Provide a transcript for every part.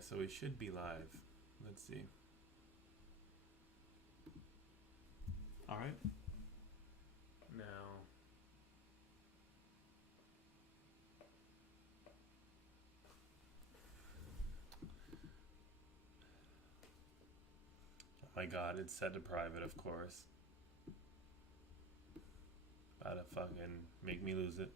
Alright, so we should be live. Let's see. Alright. Now. Oh my god, it's set to private, of course. About to fucking make me lose it.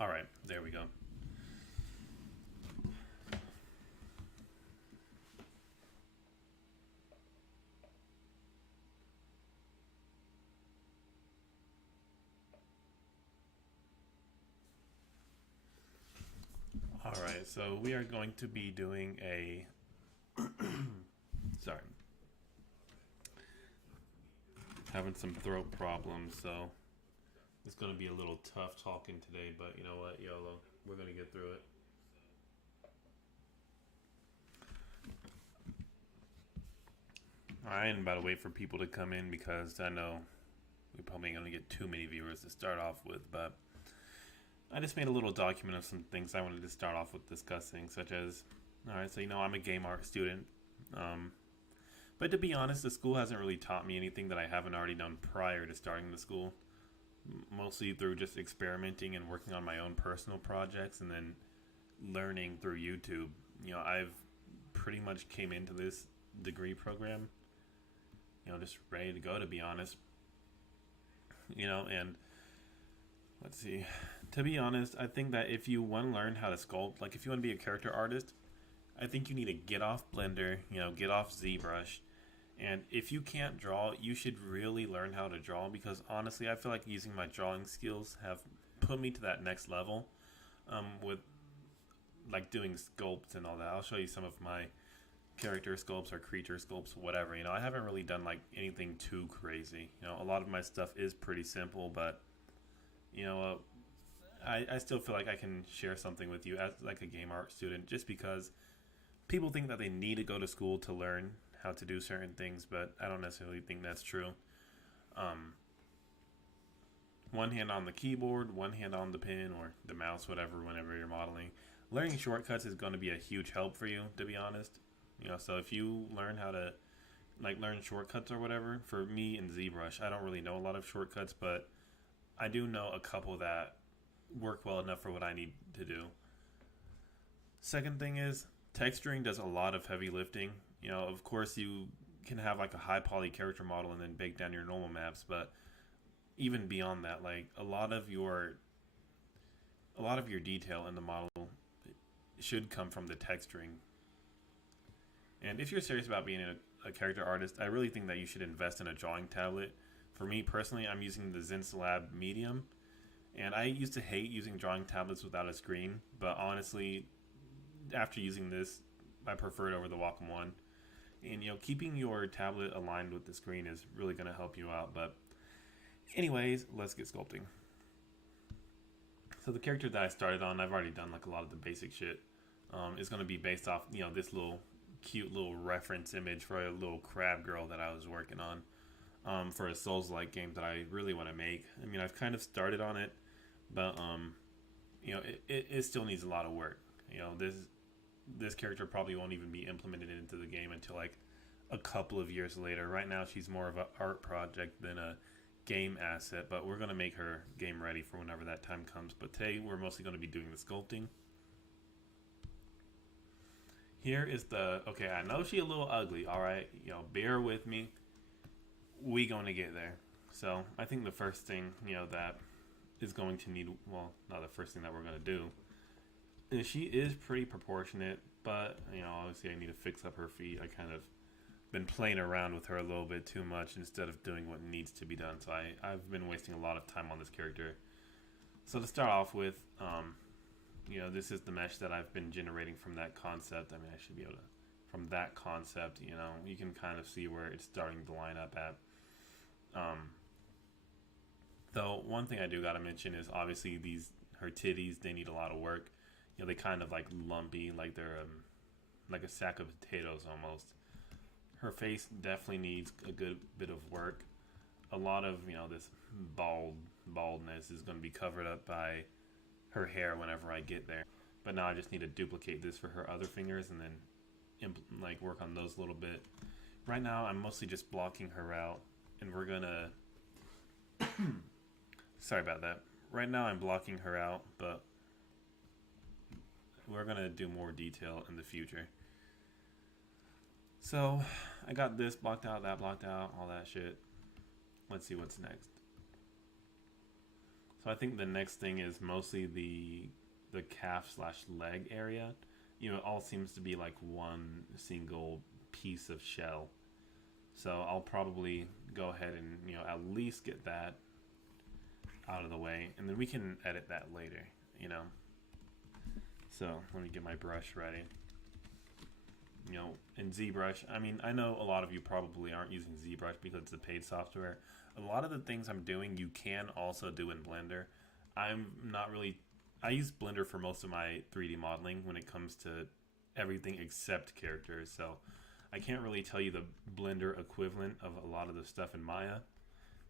Alright, there we go. Alright, so we are going to be doing a. Sorry. Having some throat problems, so it's going to be a little tough talking today, but you know what, YOLO. We're going to get through it. I ain't about to wait for people to come in because I know we probably ain't going to get too many viewers to start off with, but I just made a little document of some things I wanted to start off with discussing, such as, alright, so I'm a game art student. But to be honest, the school hasn't really taught me anything that I haven't already done prior to starting the school. Mostly through just experimenting and working on my own personal projects and then learning through YouTube. I've pretty much came into this degree program, just ready to go, to be honest. And let's see. To be honest, I think that if you want to learn how to sculpt, like if you want to be a character artist, I think you need to get off Blender, get off ZBrush. And if you can't draw, you should really learn how to draw, because honestly, I feel like using my drawing skills have put me to that next level with like doing sculpts and all that. I'll show you some of my character sculpts or creature sculpts, whatever. I haven't really done like anything too crazy. A lot of my stuff is pretty simple, but I still feel like I can share something with you as like a game art student, just because people think that they need to go to school to learn how to do certain things, but I don't necessarily think that's true. One hand on the keyboard, one hand on the pen or the mouse, whatever, whenever you're modeling. Learning shortcuts is going to be a huge help for you, to be honest. So if you learn how to learn shortcuts or whatever, for me in ZBrush, I don't really know a lot of shortcuts, but I do know a couple that work well enough for what I need to do. Second thing is, texturing does a lot of heavy lifting. Of course you can have like a high poly character model and then bake down your normal maps, but even beyond that, like a lot of your detail in the model should come from the texturing. And if you're serious about being a character artist, I really think that you should invest in a drawing tablet. For me personally, I'm using the ZenSlab Medium, and I used to hate using drawing tablets without a screen, but honestly, after using this, I prefer it over the Wacom One. And keeping your tablet aligned with the screen is really going to help you out. But anyways, let's get sculpting. So the character that I started on, I've already done like a lot of the basic shit. It's going to be based off this little cute little reference image for a little crab girl that I was working on for a Souls-like game that I really want to make. I mean, I've kind of started on it, but it still needs a lot of work. This character probably won't even be implemented into the game until like a couple of years later. Right now she's more of an art project than a game asset, but we're going to make her game ready for whenever that time comes. But today we're mostly going to be doing the sculpting. Here is okay, I know she a little ugly, alright, bear with me. We going to get there. So I think the first thing, that is going to need, well, not the first thing that we're going to do, she is pretty proportionate, but obviously I need to fix up her feet. I kind of been playing around with her a little bit too much instead of doing what needs to be done. So I've been wasting a lot of time on this character. So to start off with, this is the mesh that I've been generating from that concept. I mean, I should be able to, from that concept, you can kind of see where it's starting to line up at. Though one thing I do got to mention is obviously her titties, they need a lot of work. they kind of like lumpy, like they're like a sack of potatoes almost. Her face definitely needs a good bit of work. A lot of this baldness is going to be covered up by her hair whenever I get there. But now I just need to duplicate this for her other fingers and then like work on those a little bit. Right now I'm mostly just blocking her out, and we're gonna sorry about that. Right now I'm blocking her out, but we're gonna do more detail in the future. So I got this blocked out, that blocked out, all that shit. Let's see what's next. So I think the next thing is mostly the calf slash leg area. It all seems to be like one single piece of shell. So I'll probably go ahead and at least get that out of the way, and then we can edit that later. So let me get my brush ready. In ZBrush, I mean, I know a lot of you probably aren't using ZBrush because it's a paid software. A lot of the things I'm doing, you can also do in Blender. I use Blender for most of my 3D modeling when it comes to everything except characters. So I can't really tell you the Blender equivalent of a lot of the stuff in Maya.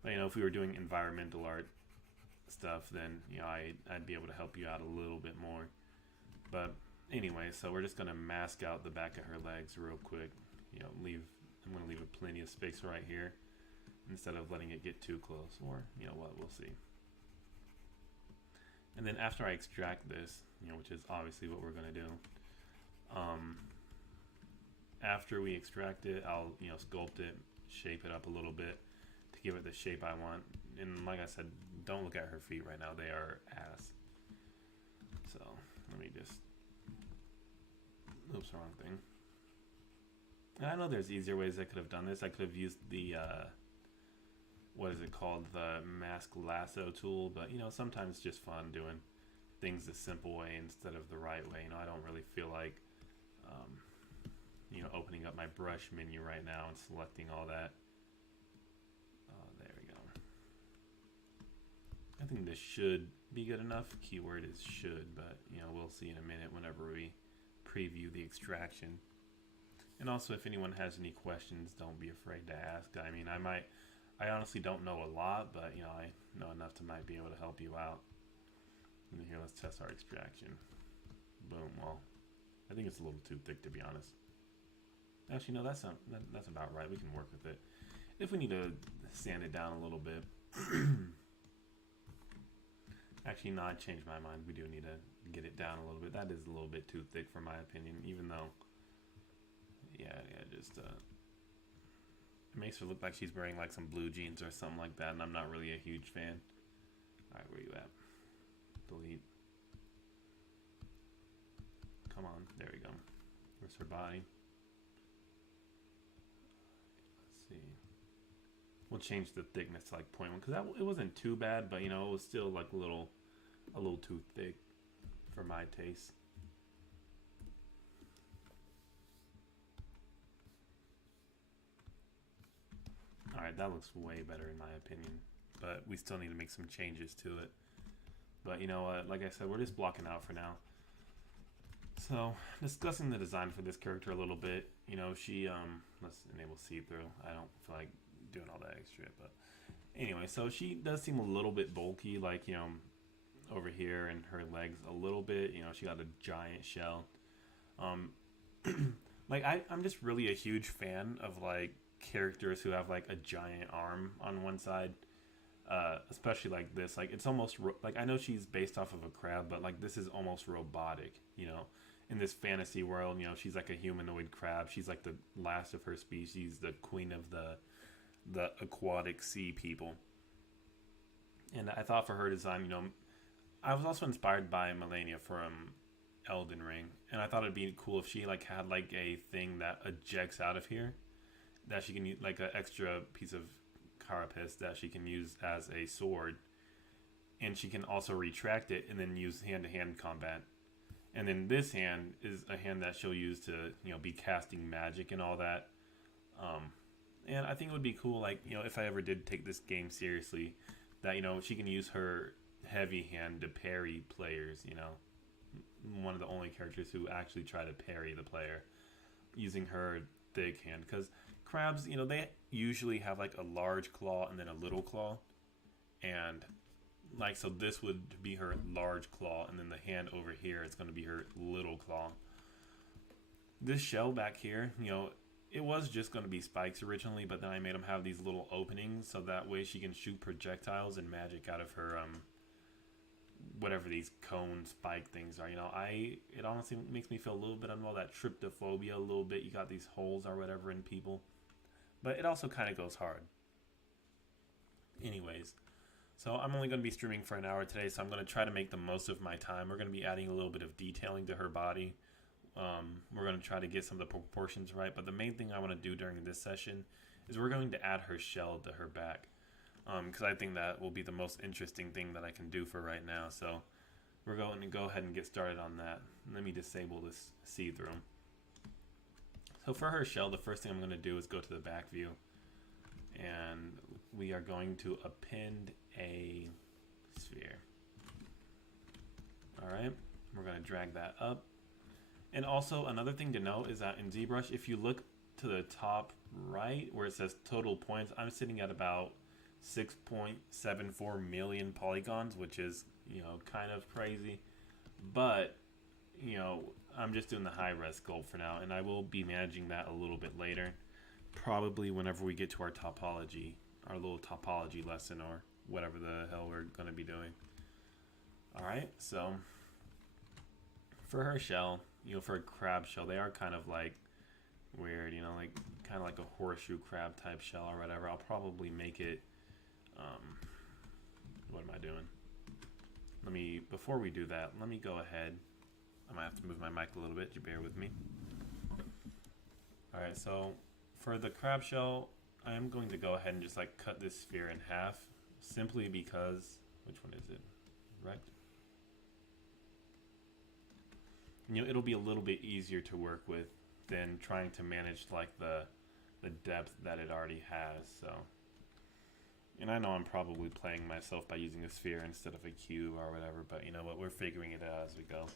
But, if we were doing environmental art stuff, then, I'd be able to help you out a little bit more. But anyway, so we're just going to mask out the back of her legs real quick. I'm going to leave plenty of space right here instead of letting it get too close. Or, what, we'll see. And then after I extract this, which is obviously what we're going to do, after we extract it, I'll, sculpt it, shape it up a little bit to give it the shape I want. And like I said, don't look at her feet right now. They are ass. So let me just, oops, wrong thing. I know there's easier ways I could have done this. I could have used the, what is it called? The mask lasso tool. But, sometimes it's just fun doing things the simple way instead of the right way. I don't really feel like, opening up my brush menu right now and selecting all that. There we go. I think this should be good enough. Keyword is should, but, we'll see in a minute whenever we preview the extraction. And also, if anyone has any questions, don't be afraid to ask. I mean, I honestly don't know a lot, but, I know enough to might be able to help you out. And here, let's test our extraction. Boom. Well, I think it's a little too thick, to be honest. Actually, no, that's about right. We can work with it. If we need to sand it down a little bit. Actually, no, I changed my mind. We do need to get it down a little bit. That is a little bit too thick for my opinion, even though, just, it makes her look like she's wearing like some blue jeans or something like that, and I'm not really a huge fan. Alright, where you at? Delete. Come on, there we go. Where's her body? Let's see. We'll change the thickness to like 0.1 because it wasn't too bad, but it was still like a little too thick for my taste. Alright, that looks way better in my opinion, but we still need to make some changes to it. But like I said, we're just blocking out for now. So, discussing the design for this character a little bit, she, let's enable see-through. I don't feel like doing all that extra, but anyway, so she does seem a little bit bulky, like, over here and her legs a little bit, she got a giant shell. Like, I'm just really a huge fan of, like, characters who have, like, a giant arm on one side, especially like this. Like, it's almost, like, I know she's based off of a crab, but, like, this is almost robotic, in this fantasy world, she's like a humanoid crab. She's like the last of her species, the queen of the aquatic sea people. And I thought for her design, I was also inspired by Melania from Elden Ring, and I thought it'd be cool if she like had like a thing that ejects out of here, that she can use, like an extra piece of carapace that she can use as a sword, and she can also retract it and then use hand-to-hand combat. And then this hand is a hand that she'll use to, be casting magic and all that. And I think it would be cool, like, if I ever did take this game seriously, that, she can use her heavy hand to parry players, one of the only characters who actually try to parry the player using her thick hand. Because crabs, they usually have like a large claw and then a little claw. And like, so this would be her large claw, and then the hand over here is going to be her little claw. This shell back here, it was just going to be spikes originally, but then I made them have these little openings so that way she can shoot projectiles and magic out of her whatever these cone spike things are. It honestly makes me feel a little bit unwell, that tryptophobia a little bit. You got these holes or whatever in people, but it also kind of goes hard. Anyways, so I'm only going to be streaming for an hour today, so I'm going to try to make the most of my time. We're going to be adding a little bit of detailing to her body. We're going to try to get some of the proportions right, but the main thing I want to do during this session is we're going to add her shell to her back, because I think that will be the most interesting thing that I can do for right now. So we're going to go ahead and get started on that. Let me disable this see-through. So for her shell, the first thing I'm going to do is go to the back view, and we are going to append a sphere. Alright, we're going to drag that up. And also, another thing to note is that in ZBrush, if you look to the top right where it says total points, I'm sitting at about 6.74 million polygons, which is, kind of crazy. But, I'm just doing the high-res sculpt for now, and I will be managing that a little bit later. Probably whenever we get to our topology, our little topology lesson, or whatever the hell we're going to be doing. Alright, so for her shell, for a crab shell, they are kind of like weird, like kind of like a horseshoe crab type shell or whatever. I'll probably make it, what am I doing? Before we do that, let me go ahead. I might have to move my mic a little bit, you bear with me. Alright, so for the crab shell, I am going to go ahead and just like cut this sphere in half, simply because, which one is it? Rect? It'll be a little bit easier to work with than trying to manage like the depth that it already has. So, and I know I'm probably playing myself by using a sphere instead of a cube or whatever, but you know what, we're figuring it out as we go.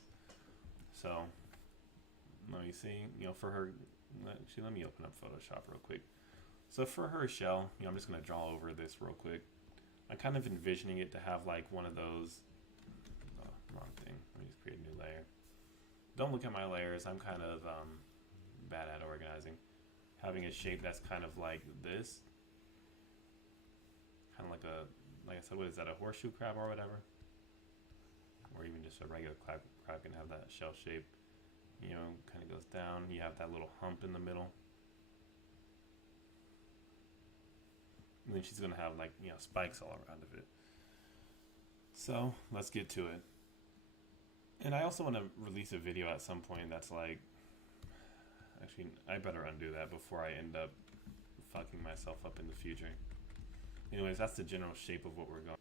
So, now you see, for her, actually let me open up Photoshop real quick. So for her shell, I'm just going to draw over this real quick. I'm kind of envisioning it to have like one of those, oh, wrong thing, let me just create a new layer. Don't look at my layers, I'm kind of bad at organizing. Having a shape that's kind of like this. Kind of like I said, what is that, a horseshoe crab or whatever? Or even just a regular crab can have that shell shape. Kind of goes down, you have that little hump in the middle. And then she's going to have like, spikes all around of it. So, let's get to it. And I also want to release a video at some point that's like, actually, I better undo that before I end up fucking myself up in the future. Anyways, that's the general shape of what we're going.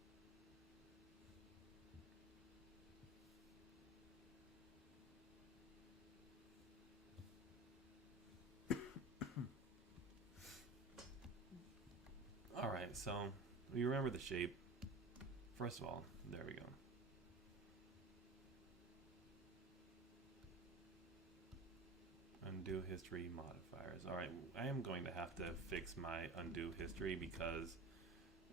Alright, so you remember the shape. First of all, there we go. Undo history modifiers. Alright, I am going to have to fix my undo history because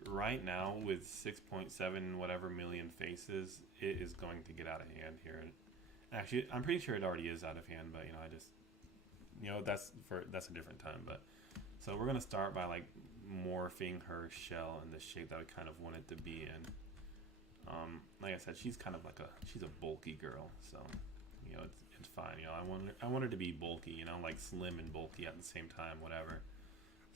right now with 6.7 whatever million faces, it is going to get out of hand here. Actually, I'm pretty sure it already is out of hand, but I just, that's a different time. But so we're gonna start by like morphing her shell in the shape that I kind of want it to be in. Like I said, she's kind of like she's a bulky girl, so it's fine. I want her to be bulky, like slim and bulky at the same time, whatever.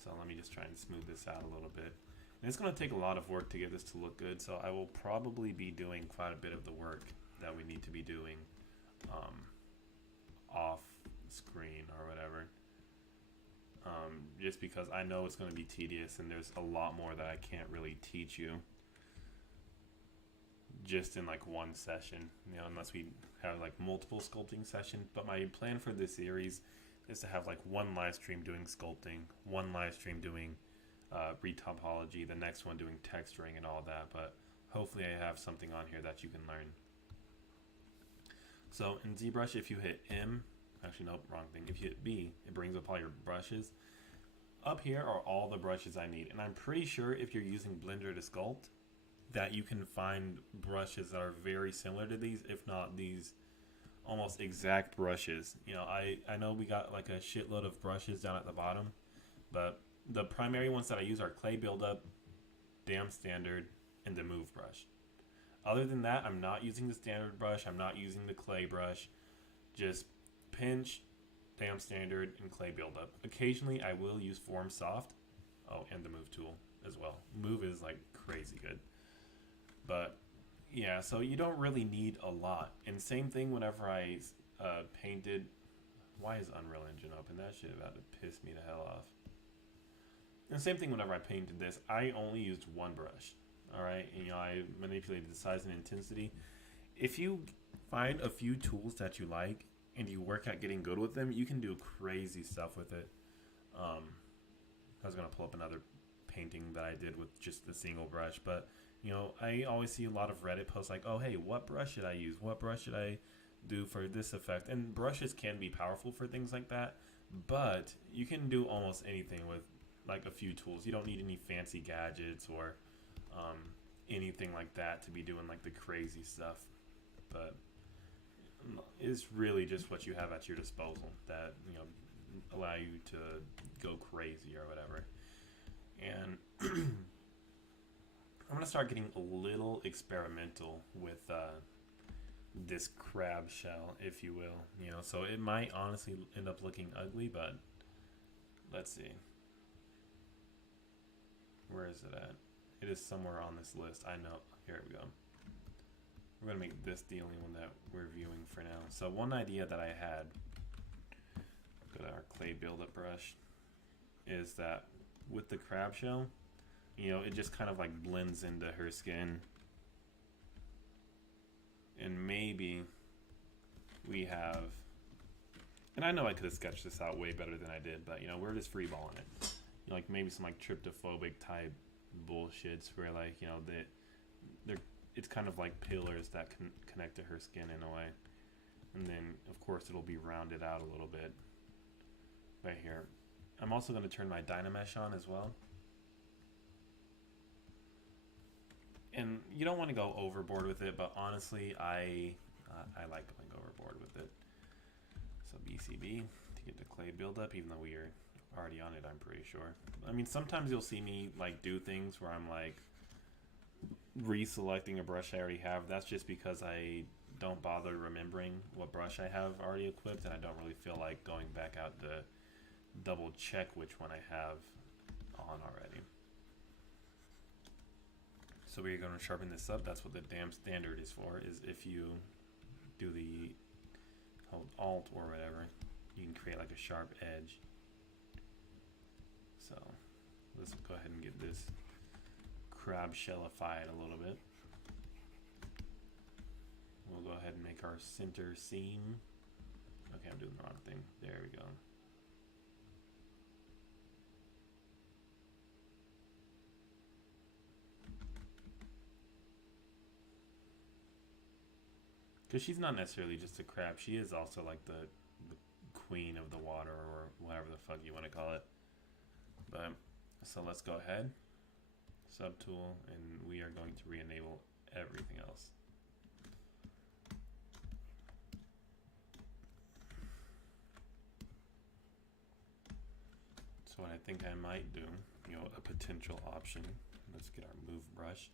So let me just try and smooth this out a little bit. And it's going to take a lot of work to get this to look good, so I will probably be doing quite a bit of the work that we need to be doing off screen or whatever. Just because I know it's going to be tedious and there's a lot more that I can't really teach you just in like one session, unless we have like multiple sculpting sessions. But my plan for this series is to have like one live stream doing sculpting, one live stream doing retopology, the next one doing texturing and all that. But hopefully I have something on here that you can learn. So in ZBrush, if you hit M, actually nope, wrong thing. If you hit B, it brings up all your brushes. Up here are all the brushes I need, and I'm pretty sure if you're using Blender to sculpt, that you can find brushes that are very similar to these, if not these almost exact brushes. You know, I know we got like a shitload of brushes down at the bottom, but the primary ones that I use are Clay Buildup, Damn Standard, and the Move brush. Other than that, I'm not using the standard brush, I'm not using the clay brush, just Pinch, Damn Standard, and Clay Buildup. Occasionally I will use Form Soft, oh, and the Move tool as well. Move is like crazy good. But yeah, so you don't really need a lot. And same thing whenever I painted. Why is Unreal Engine open? That shit about to piss me the hell off. And same thing whenever I painted this. I only used one brush. Alright, and, you know, I manipulated the size and intensity. If you find a few tools that you like and you work at getting good with them, you can do crazy stuff with it. I was gonna pull up another painting that I did with just the single brush, but you know, I always see a lot of Reddit posts like, oh hey, what brush should I use? What brush should I do for this effect? And brushes can be powerful for things like that, but you can do almost anything with like a few tools. You don't need any fancy gadgets or anything like that to be doing like the crazy stuff. But it's really just what you have at your disposal that, you know, allow you to go crazy or whatever. And I'm gonna start getting a little experimental with this crab shell, if you will. You know, so it might honestly end up looking ugly, but let's see. Where is it at? It is somewhere on this list. I know. Here we go. We're gonna make this the only one that we're viewing for now. So one idea that I had, go to our clay buildup brush, is that with the crab shell, you know, it just kind of like blends into her skin. And maybe we have, and I know I could have sketched this out way better than I did, but you know, we're just freeballing it. You know, like maybe some like tryptophobic type bullshits where like, you know, they're it's kind of like pillars that can connect to her skin in a way. And then of course it'll be rounded out a little bit right here. I'm also going to turn my Dynamesh on as well. And you don't want to go overboard with it, but honestly, I like going overboard with it. So BCB to get the clay buildup, even though we are already on it, I'm pretty sure. I mean, sometimes you'll see me like do things where I'm like reselecting a brush I already have. That's just because I don't bother remembering what brush I have already equipped, and I don't really feel like going back out to double check which one I have on already. So we're going to sharpen this up. That's what the damn standard is for, is if you do the hold alt or whatever, you can create like a sharp edge. So let's go ahead and get this crab shellified a little bit. We'll go ahead and make our center seam. Okay, I'm doing the wrong thing. There we go. Because she's not necessarily just a crab. She is also like the queen of the water, or whatever the fuck you want to call it. But, so let's go ahead. Subtool, and we are going to re-enable everything else. So what I think I might do, you know, a potential option. Let's get our move brush.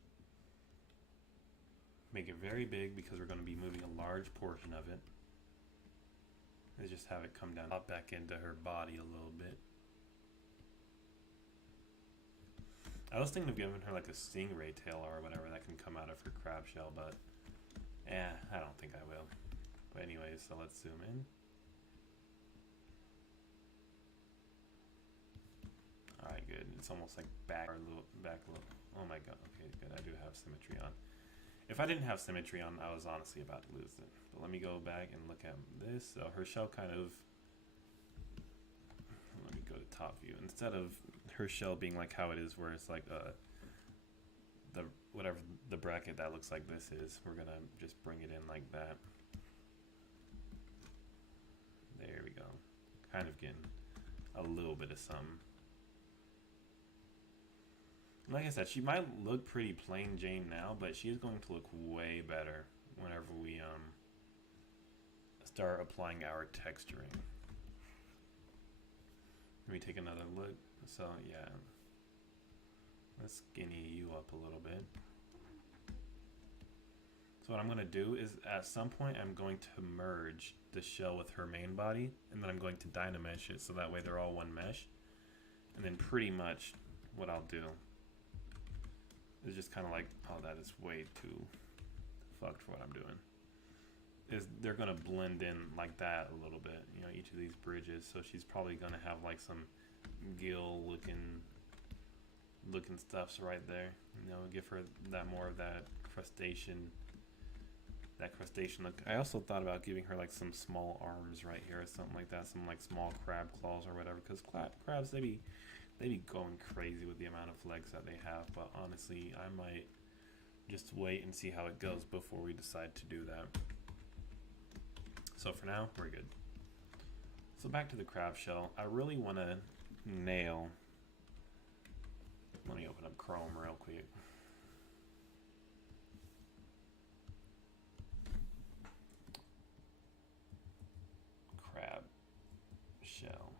Make it very big because we're going to be moving a large portion of it. And just have it come down up back into her body a little bit. I was thinking of giving her like a stingray tail or whatever that can come out of her crab shell, but I don't think I will. But anyways, so let's zoom in. Alright, good. It's almost like back a little. Oh my god, okay, good. I do have symmetry on. If I didn't have symmetry on, I was honestly about to lose it. But let me go back and look at this. So her shell kind of, let me go to top view. Instead of her shell being like how it is, where it's like the whatever the bracket that looks like this is, we're gonna just bring it in like that. There we go. Kind of getting a little bit of some. Like I said, she might look pretty plain Jane now, but she is going to look way better whenever we start applying our texturing. Let me take another look. So yeah, let's skinny you up a little bit. So what I'm going to do is at some point I'm going to merge the shell with her main body, and then I'm going to dynamesh it so that way they're all one mesh. And then pretty much what I'll do is just kind of like, oh, that is way too fucked for what I'm doing. Is they're going to blend in like that a little bit, you know, each of these bridges. So she's probably going to have like some gill looking stuffs right there. You know, give her that more of that crustacean look. I also thought about giving her like some small arms right here or something like that, some like small crab claws or whatever, because crabs they be going crazy with the amount of legs that they have. But honestly, I might just wait and see how it goes before we decide to do that. So for now, we're good. So back to the crab shell. I really want to nail. Let me open up Chrome real quick. Crab shell.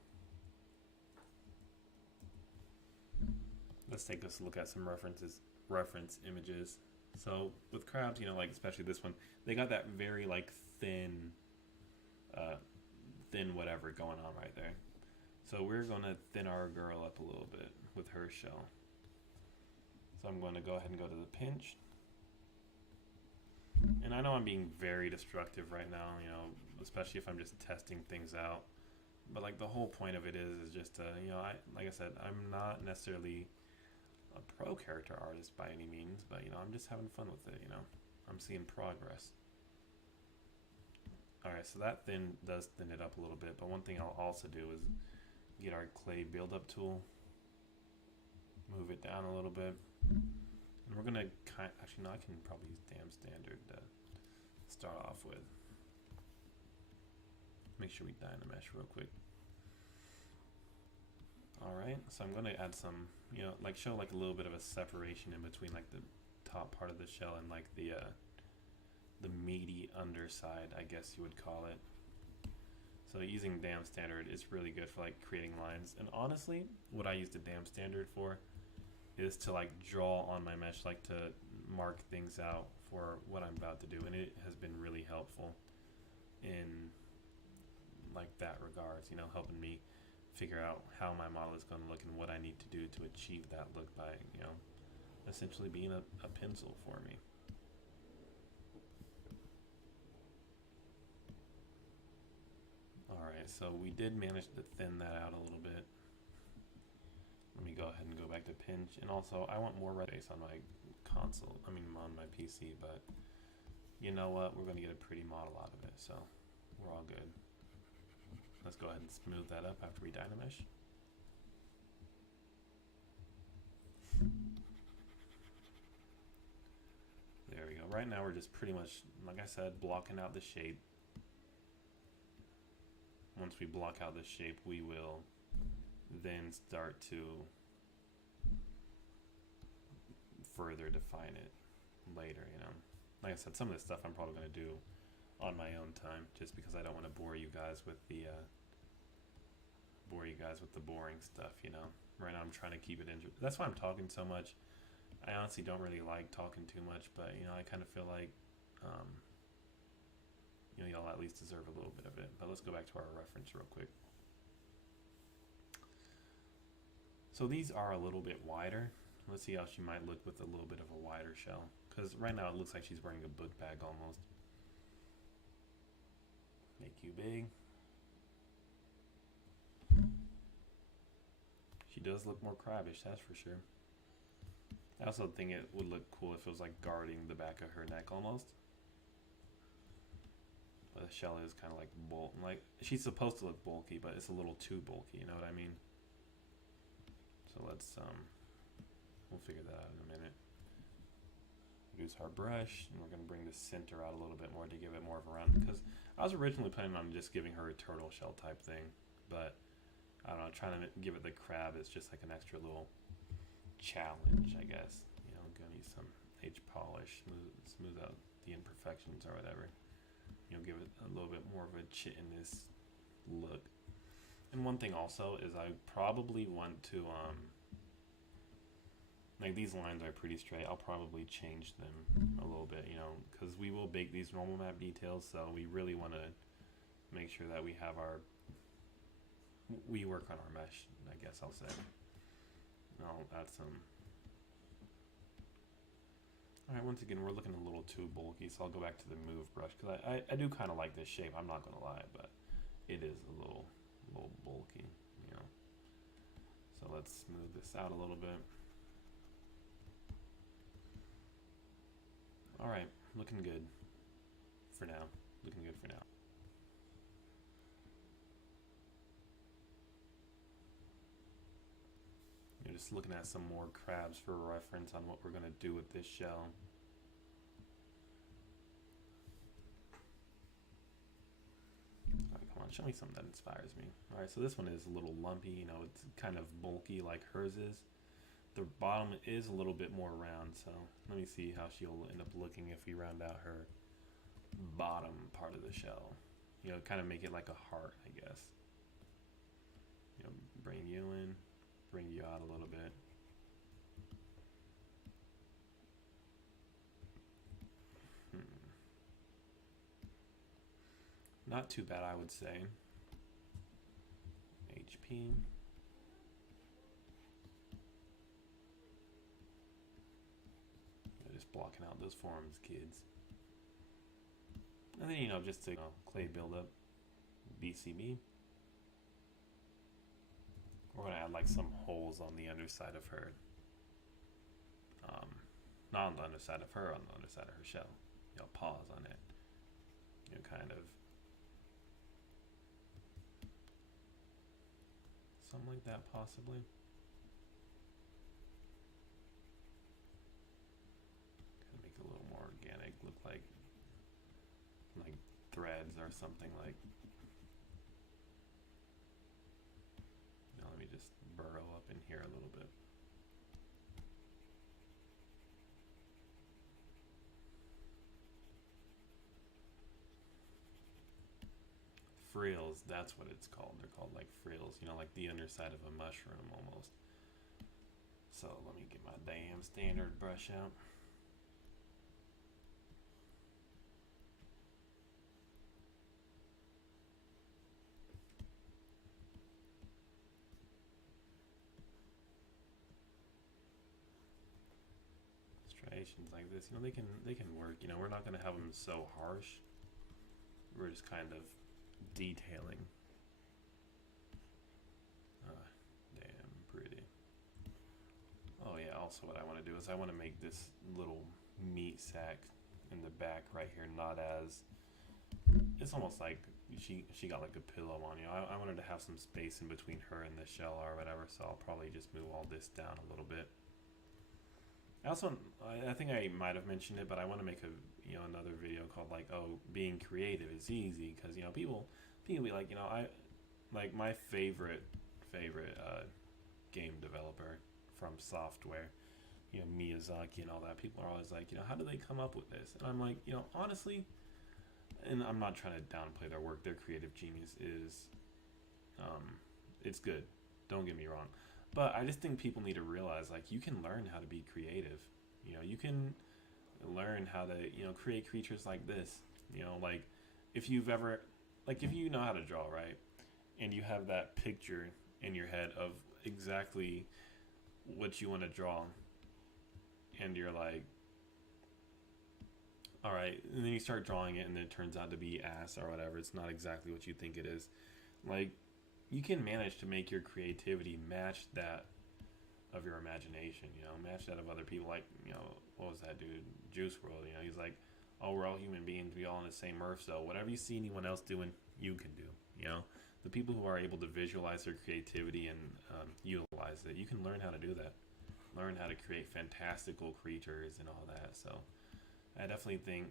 Let's take a look at some reference images. So with crabs, you know, like especially this one, they got that very like thin whatever going on right there. So we're going to thin our girl up a little bit with her shell. So I'm going to go ahead and go to the pinch. And I know I'm being very destructive right now, you know, especially if I'm just testing things out. But like the whole point of it is just to, you know, like I said, I'm not necessarily a pro character artist by any means, but you know, I'm just having fun with it, you know. I'm seeing progress. Alright, so that does thin it up a little bit, but one thing I'll also do is get our clay buildup tool, move it down a little bit, and we're gonna actually no, I can probably use damn standard to start off with. Make sure we dynamesh real quick. Alright, so I'm gonna add some, you know, like show like a little bit of a separation in between like the top part of the shell and like the meaty underside, I guess you would call it. So using dam standard is really good for like creating lines. And honestly, what I use the dam standard for is to like draw on my mesh, like to mark things out for what I'm about to do. And it has been really helpful in like that regards, you know, helping me figure out how my model is going to look and what I need to do to achieve that look by, you know, essentially being a pencil for me. Alright, so we did manage to thin that out a little bit. Let me go ahead and go back to pinch. And also, I want more red space on my console, on my PC, but you know what? We're going to get a pretty model out of it, so we're all good. Let's go ahead and smooth that up after we dynamesh. There we go. Right now we're just pretty much, like I said, blocking out the shape. Once we block out the shape, we will then start to further define it later, you know. Like I said, some of this stuff I'm probably going to do on my own time, just because I don't want to bore you guys with the boring stuff, you know. Right now I'm trying to keep it interesting. That's why I'm talking so much. I honestly don't really like talking too much, but you know, I kind of feel like you know, y'all at least deserve a little bit of it. But let's go back to our reference real quick. So these are a little bit wider. Let's see how she might look with a little bit of a wider shell, because right now it looks like she's wearing a book bag almost. Make you big. She does look more crabbish, that's for sure. I also think it would look cool if it was like guarding the back of her neck almost. But the shell is kind of like like she's supposed to look bulky, but it's a little too bulky, you know what I mean? So let's we'll figure that out in a minute. introduce our brush, and we're going to bring the center out a little bit more to give it more of a round, because I was originally planning on just giving her a turtle shell type thing, but I don't know, trying to give it the crab is just like an extra little challenge, I guess. You know, gonna use some H polish, smooth out the imperfections or whatever. You know, give it a little bit more of a chitinous look. And one thing also is I probably want to like these lines are pretty straight. I'll probably change them a little bit, you know, because we will bake these normal map details, so we really want to make sure that we have we work on our mesh, I guess I'll say. And I'll add some. Alright, once again, we're looking a little too bulky, so I'll go back to the move brush, because I do kind of like this shape, I'm not going to lie, but it is a little bulky, you know. So let's smooth this out a little bit. Alright, looking good for now. Looking good for now. You're just looking at some more crabs for reference on what we're going to do with this shell. Alright, come on, show me something that inspires me. Alright, so this one is a little lumpy, you know, it's kind of bulky like hers is. The bottom is a little bit more round, so let me see how she'll end up looking if we round out her bottom part of the shell. You know, kind of make it like a heart, I guess. You know, bring you in, bring you out a little bit. Not too bad, I would say. HP. Blocking out those forms, kids. And then, you know, just to clay buildup, BCB. We're going to add like some holes on the underside of her. Not on the underside of her, on the underside of her shell. You know, pause on it. You know, kind of. Something like that, possibly. A little more organic, look like threads or something like. Now let me just burrow up in here a little bit. Frills, that's what it's called. They're called like frills, you know, like the underside of a mushroom almost. So let me get my damn standard brush out. Like this, you know, they can work. You know, we're not going to have them so harsh. We're just kind of detailing. Damn pretty. Oh yeah, also what I want to do is I want to make this little meat sack in the back right here not as, it's almost like she got like a pillow on you. I wanted to have some space in between her and the shell or whatever, so I'll probably just move all this down a little bit. I think I might have mentioned it, but I want to make another video called like, oh, being creative is easy, because you know people be like, you know, I like my favorite game developer from software, you know, Miyazaki and all that. People are always like, you know, how do they come up with this? And I'm like, you know, honestly, and I'm not trying to downplay their work. Their creative genius is, it's good. Don't get me wrong. But I just think people need to realize, like, you can learn how to be creative. You know, you can learn how to, you know, create creatures like this. You know, like, if you know how to draw, right? And you have that picture in your head of exactly what you want to draw. And you're like, all right. And then you start drawing it, and then it turns out to be ass or whatever. It's not exactly what you think it is. Like, you can manage to make your creativity match that of your imagination, you know, match that of other people. Like, you know, what was that dude, Juice WRLD, you know, he's like, oh, we're all human beings, we all in the same earth, so whatever you see anyone else doing, you can do, you know. The people who are able to visualize their creativity and utilize it, you can learn how to do that. Learn how to create fantastical creatures and all that, so I definitely think,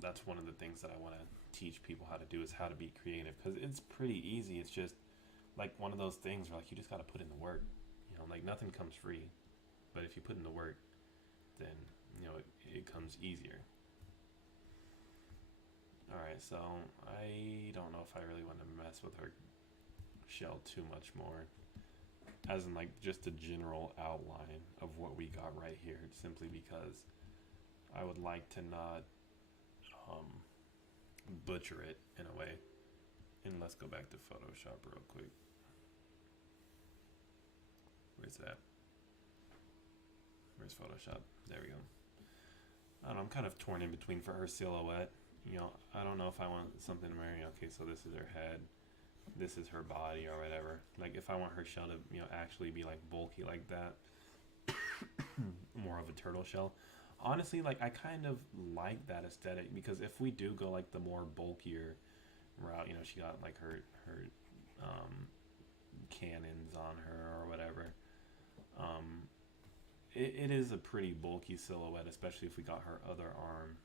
that's one of the things that I want to teach people how to do is how to be creative because it's pretty easy. It's just like one of those things where like you just got to put in the work. Like nothing comes free, but if you put in the work, then it comes easier. All right, so I don't know if I really want to mess with her shell too much more, as in like just a general outline of what we got right here, simply because I would like to not um, butcher it in a way. And let's go back to Photoshop real quick. Where's that? Where's Photoshop? There we go. I don't know, I'm kind of torn in between for her silhouette. I don't know if I want something where, okay, so this is her head, this is her body or whatever. Like if I want her shell to, actually be like bulky like that, more of a turtle shell. Honestly, like I kind of like that aesthetic because if we do go like the more bulkier route, she got like her cannons on her or whatever. Um, it is a pretty bulky silhouette, especially if we got her other arm,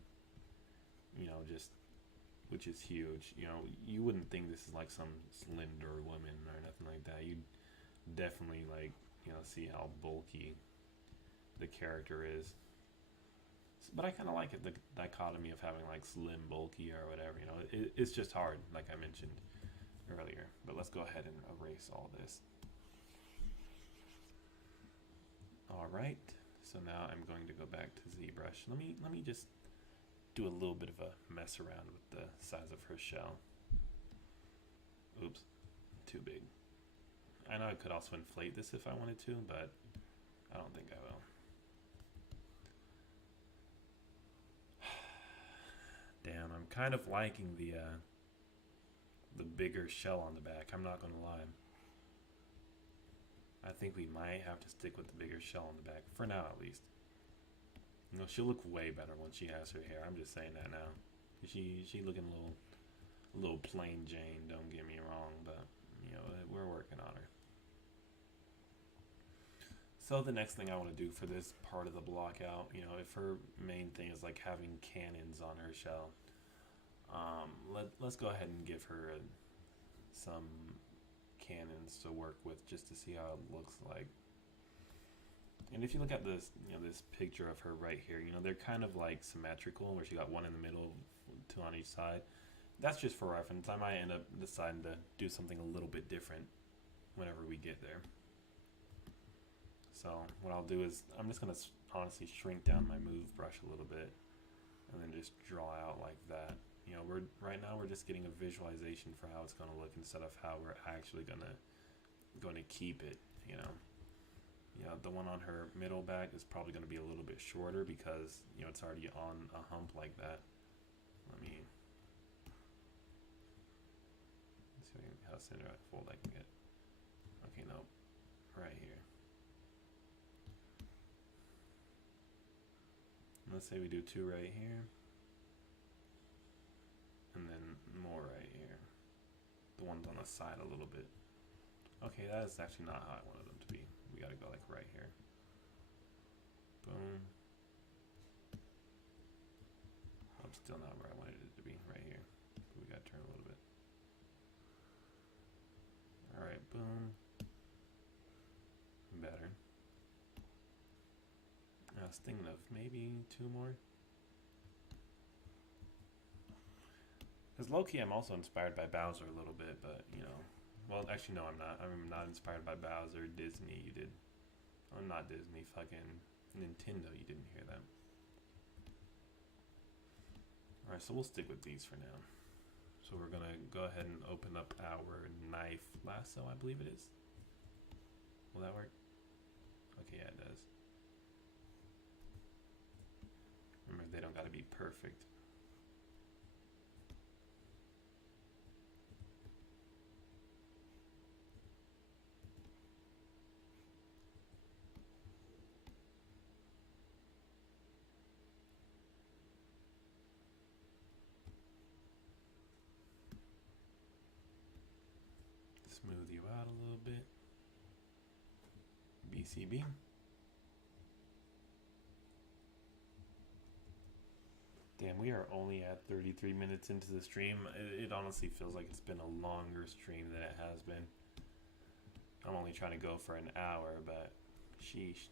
just which is huge. You wouldn't think this is like some slender woman or nothing like that. You'd definitely like, see how bulky the character is. But I kind of like it, the dichotomy of having like slim, bulky, or whatever. It's just hard, like I mentioned earlier. But let's go ahead and erase all this. All right. So now I'm going to go back to ZBrush. Let me just do a little bit of a mess around with the size of her shell. Oops, too big. I know I could also inflate this if I wanted to, but I don't think I will. Damn, I'm kind of liking the bigger shell on the back. I'm not gonna lie. I think we might have to stick with the bigger shell on the back for now, at least. She'll look way better when she has her hair. I'm just saying that now. She looking a little plain Jane. Don't get me wrong, but we're working on her. So the next thing I want to do for this part of the block out, if her main thing is like having cannons on her shell, let's go ahead and give her some cannons to work with just to see how it looks like. And if you look at this, this picture of her right here, they're kind of like symmetrical, where she got one in the middle, two on each side. That's just for reference. I might end up deciding to do something a little bit different whenever we get there. So what I'll do is I'm just going to honestly shrink down my move brush a little bit and then just draw out like that. Right now we're just getting a visualization for how it's going to look instead of how we're actually going to keep it, the one on her middle back is probably going to be a little bit shorter because, it's already on a hump like that. Let me see how center fold I can get. Okay, no, right here. Let's say we do two right here, and then more right here. The ones on the side a little bit. Okay, that is actually not how I wanted them to be. We gotta go like right here. Boom. I'm still not where I wanted it to be, right here. We gotta turn a little bit. Alright, boom. Better. I was thinking of maybe two more. Because low-key, I'm also inspired by Bowser a little bit, but, well, actually, no, I'm not. I'm not inspired by Bowser. Disney, you did. Oh, not Disney, fucking Nintendo, you didn't hear that. Alright, so we'll stick with these for now. So we're gonna go ahead and open up our knife lasso, I believe it is. Will that work? Okay, yeah, it does. Remember, they don't gotta be perfect. Smooth you out a little bit. BCB. Damn, we are only at 33 minutes into the stream. It honestly feels like it's been a longer stream than it has been. I'm only trying to go for an hour, but sheesh.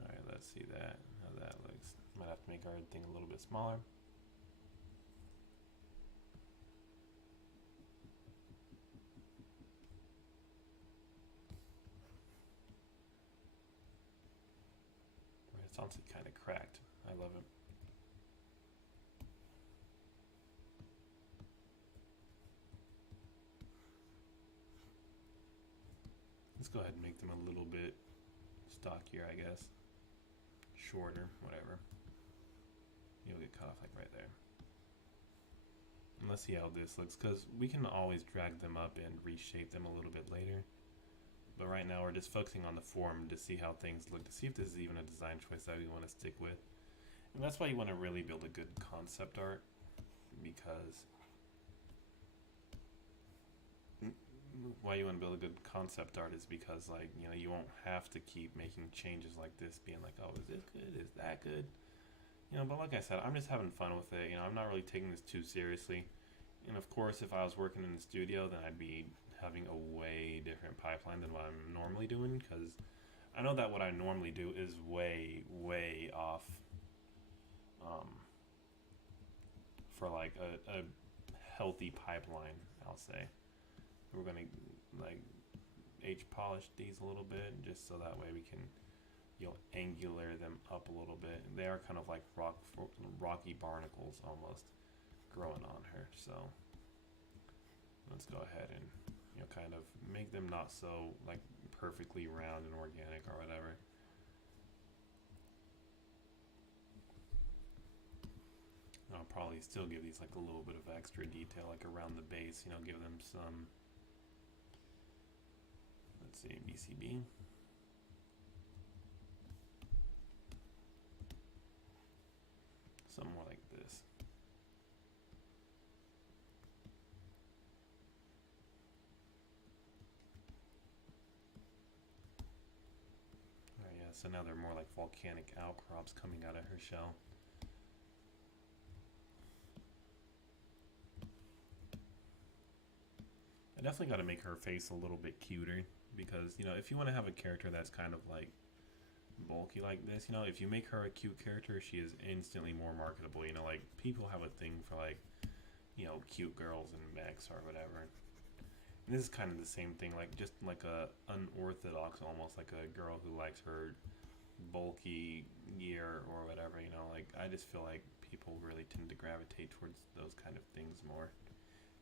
Alright, let's see that. How that looks. Might have to make our thing a little bit smaller. It's honestly kind of cracked. I love it. Let's go ahead and make them a little bit stockier, I guess. Shorter, whatever. You'll get cut off like right there. And let's see how this looks, because we can always drag them up and reshape them a little bit later. But right now we're just focusing on the form to see how things look, to see if this is even a design choice that we want to stick with. And that's why you want to really build a good concept art, because why you want to build a good concept art is because, like, you know, you won't have to keep making changes like this, being like, oh, is this good? Is that good? You know, but like I said, I'm just having fun with it. You know, I'm not really taking this too seriously. And of course, if I was working in the studio, then I'd be having a way different pipeline than what I'm normally doing, because I know that what I normally do is way off for like a healthy pipeline, I'll say. We're gonna like H polish these a little bit, just so that way we can, you know, angular them up a little bit. They are kind of like rocky barnacles almost growing on her, so let's go ahead and, you know, kind of make them not so like perfectly round and organic or whatever. I'll probably still give these like a little bit of extra detail, like around the base, you know, give them some, let's see, BCB. Something more like this. Alright, yeah, so now they're more like volcanic outcrops coming out of her shell. I definitely got to make her face a little bit cuter, because, you know, if you want to have a character that's kind of like bulky like this, you know, if you make her a cute character, she is instantly more marketable. You know, like, people have a thing for, like, you know, cute girls and mechs or whatever. And this is kind of the same thing, like, just like a unorthodox, almost like a girl who likes her bulky gear or whatever, you know. Like, I just feel like people really tend to gravitate towards those kind of things more.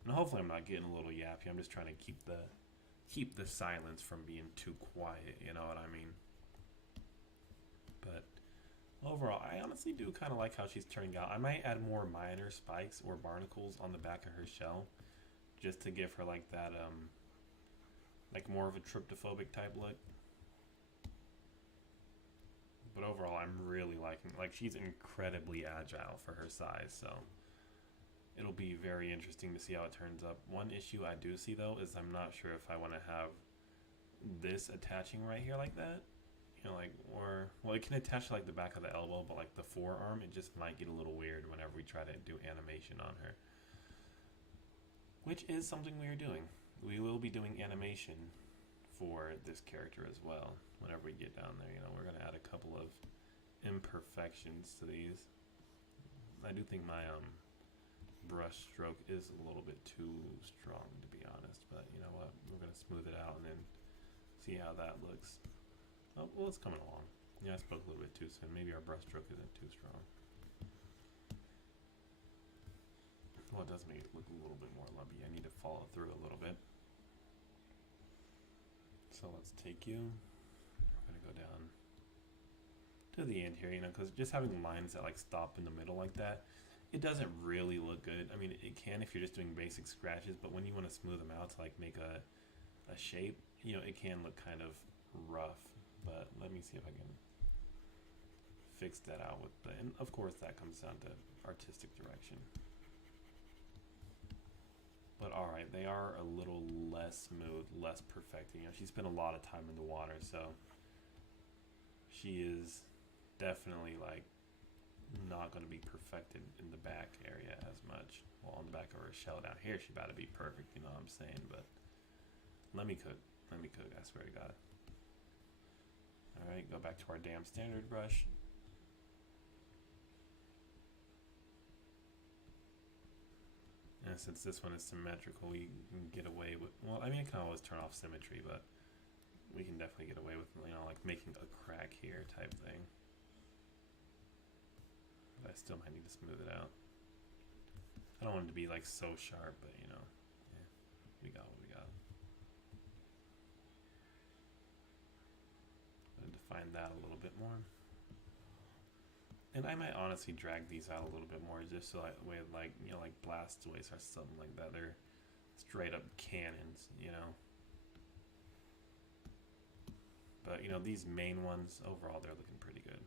And hopefully I'm not getting a little yappy. I'm just trying to keep the silence from being too quiet, you know what I mean? But overall, I honestly do kind of like how she's turning out. I might add more minor spikes or barnacles on the back of her shell, just to give her like that, like more of a tryptophobic type look. But overall, I'm really liking, like, she's incredibly agile for her size, so it'll be very interesting to see how it turns up. One issue I do see, though, is I'm not sure if I want to have this attaching right here like that. You know, like, or, well, it can attach to, like, the back of the elbow, but, like, the forearm, it just might get a little weird whenever we try to do animation on her. Which is something we are doing. We will be doing animation for this character as well whenever we get down there. You know, we're going to add a couple of imperfections to these. I do think my, brush stroke is a little bit too strong, to be honest, but you know what, we're going to smooth it out and then see how that looks. Oh, well, it's coming along. Yeah, I spoke a little bit too soon. Maybe our brush stroke isn't too strong. Well, it does make it look a little bit more lumpy. I need to follow through a little bit. So let's take you, we're going to go down to the end here, you know, because just having lines that like stop in the middle like that, it doesn't really look good. I mean, it can if you're just doing basic scratches, but when you want to smooth them out to like make a shape, you know, it can look kind of rough. But let me see if I can fix that out with the, and of course that comes down to artistic direction. But alright, they are a little less smooth, less perfect. You know, she spent a lot of time in the water, so she is definitely like not going to be perfected in the back area as much. Well, on the back of her shell down here, she about to be perfect. You know what I'm saying? But let me cook. Let me cook. I swear to God. All right, go back to our damn standard brush. And since this one is symmetrical, we can get away with, well, I mean, I can always turn off symmetry, but we can definitely get away with, you know, like making a crack here type thing. But I still might need to smooth it out. I don't want it to be like so sharp, but you know, yeah, we got what we got. I'm gonna define that a little bit more. And I might honestly drag these out a little bit more, just so like with like, you know, like Blastoise or something like that. They're straight up cannons, you know. But you know, these main ones overall, they're looking pretty good.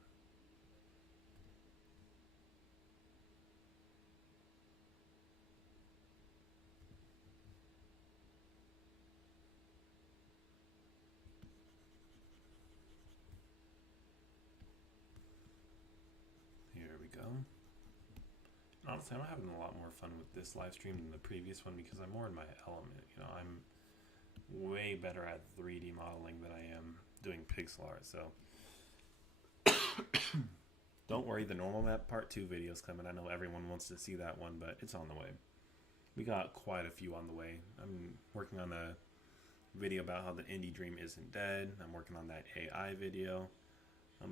Here we go. Honestly, I'm having a lot more fun with this live stream than the previous one because I'm more in my element. You know, I'm way better at 3D modeling than I am doing pixel art. So don't worry, the normal map part 2 video's coming. I know everyone wants to see that one, but it's on the way. We got quite a few on the way. I'm working on a video about how the indie dream isn't dead. I'm working on that AI video.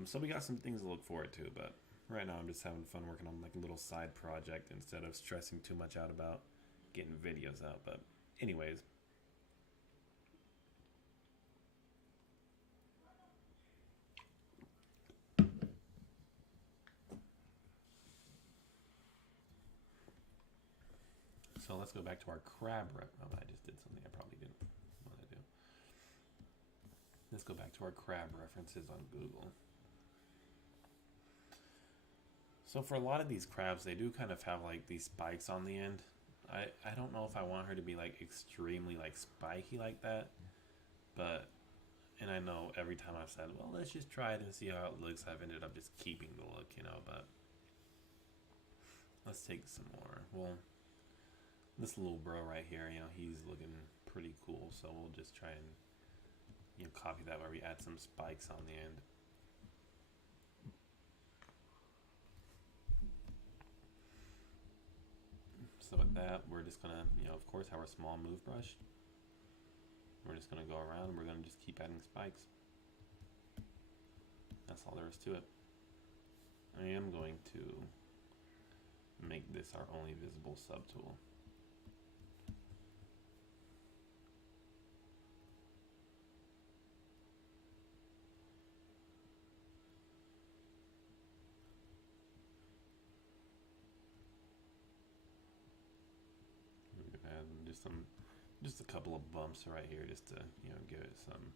So we got some things to look forward to, but right now I'm just having fun working on like a little side project instead of stressing too much out about getting videos out. But anyways, so let's go back to our crab rep. Oh, I just did something I probably didn't want to do. Let's go back to our crab references on Google. So for a lot of these crabs, they do kind of have like these spikes on the end. I don't know if I want her to be like extremely like spiky like that, but, and I know every time I've said, well, let's just try it and see how it looks, I've ended up just keeping the look, you know, but let's take some more. Well, this little bro right here, you know, he's looking pretty cool, so we'll just try and, you know, copy that where we add some spikes on the end. So with that, we're just gonna, you know, of course, have our small move brush. We're just gonna go around and we're gonna just keep adding spikes. That's all there is to it. I am going to make this our only visible subtool. Just a couple of bumps right here just to, you know, give it some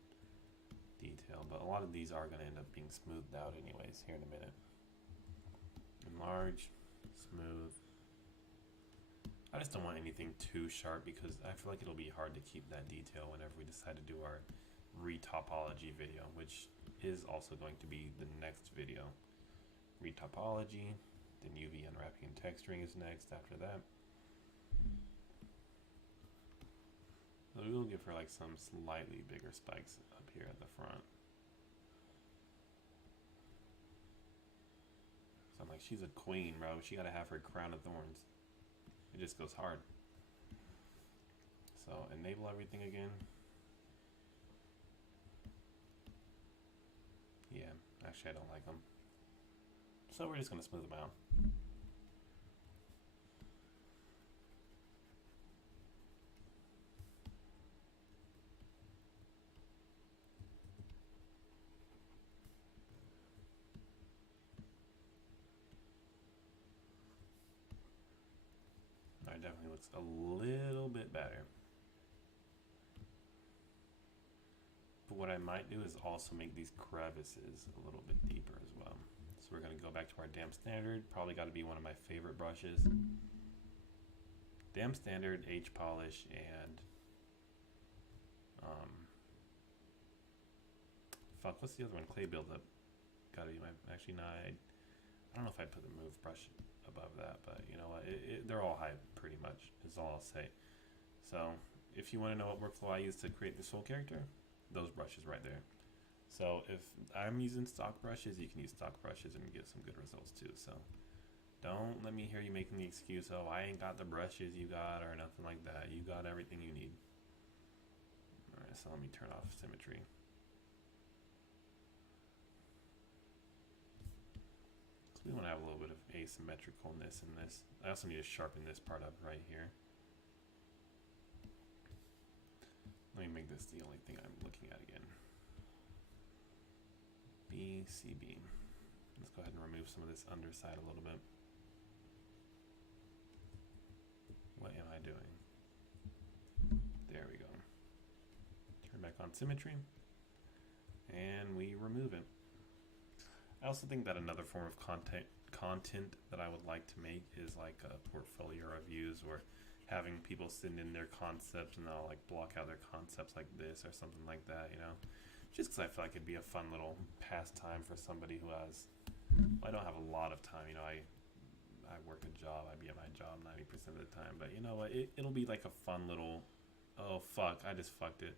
detail, but a lot of these are going to end up being smoothed out anyways here in a minute. Enlarge, smooth. I just don't want anything too sharp because I feel like it'll be hard to keep that detail whenever we decide to do our retopology video, which is also going to be the next video. Retopology, then UV unwrapping and texturing is next after that. So we will give her like some slightly bigger spikes up here at the front. So I'm like, she's a queen, bro. She gotta have her crown of thorns. It just goes hard. So enable everything again. Yeah, actually I don't like them. So we're just gonna smooth them out. It definitely looks a little bit better. But what I might do is also make these crevices a little bit deeper as well. So we're going to go back to our damp standard. Probably got to be one of my favorite brushes. Damp standard, H polish, and fuck, what's the other one? Clay buildup. gotta be my, actually no, I don't know if I'd put the move brush above that, but you know what, they're all high pretty much, is all I'll say. So if you want to know what workflow I use to create this whole character, those brushes right there. So if I'm using stock brushes, you can use stock brushes and get some good results too. So don't let me hear you making the excuse, oh, I ain't got the brushes you got or nothing like that. You got everything you need. Alright, so let me turn off symmetry. So we want to have a little bit of asymmetricalness in this. I also need to sharpen this part up right here. Let me make this the only thing I'm looking at again. BCB. Let's go ahead and remove some of this underside a little bit. What am I doing? There we go. Turn back on symmetry. And we remove it. I also think that another form of content that I would like to make is like a portfolio reviews or having people send in their concepts and I'll like block out their concepts like this or something like that, you know? Just because I feel like it'd be a fun little pastime for somebody who has, I don't have a lot of time, you know, I work a job, I be at my job 90% of the time, but you know what, it'll be like a fun little, oh fuck, I just fucked it.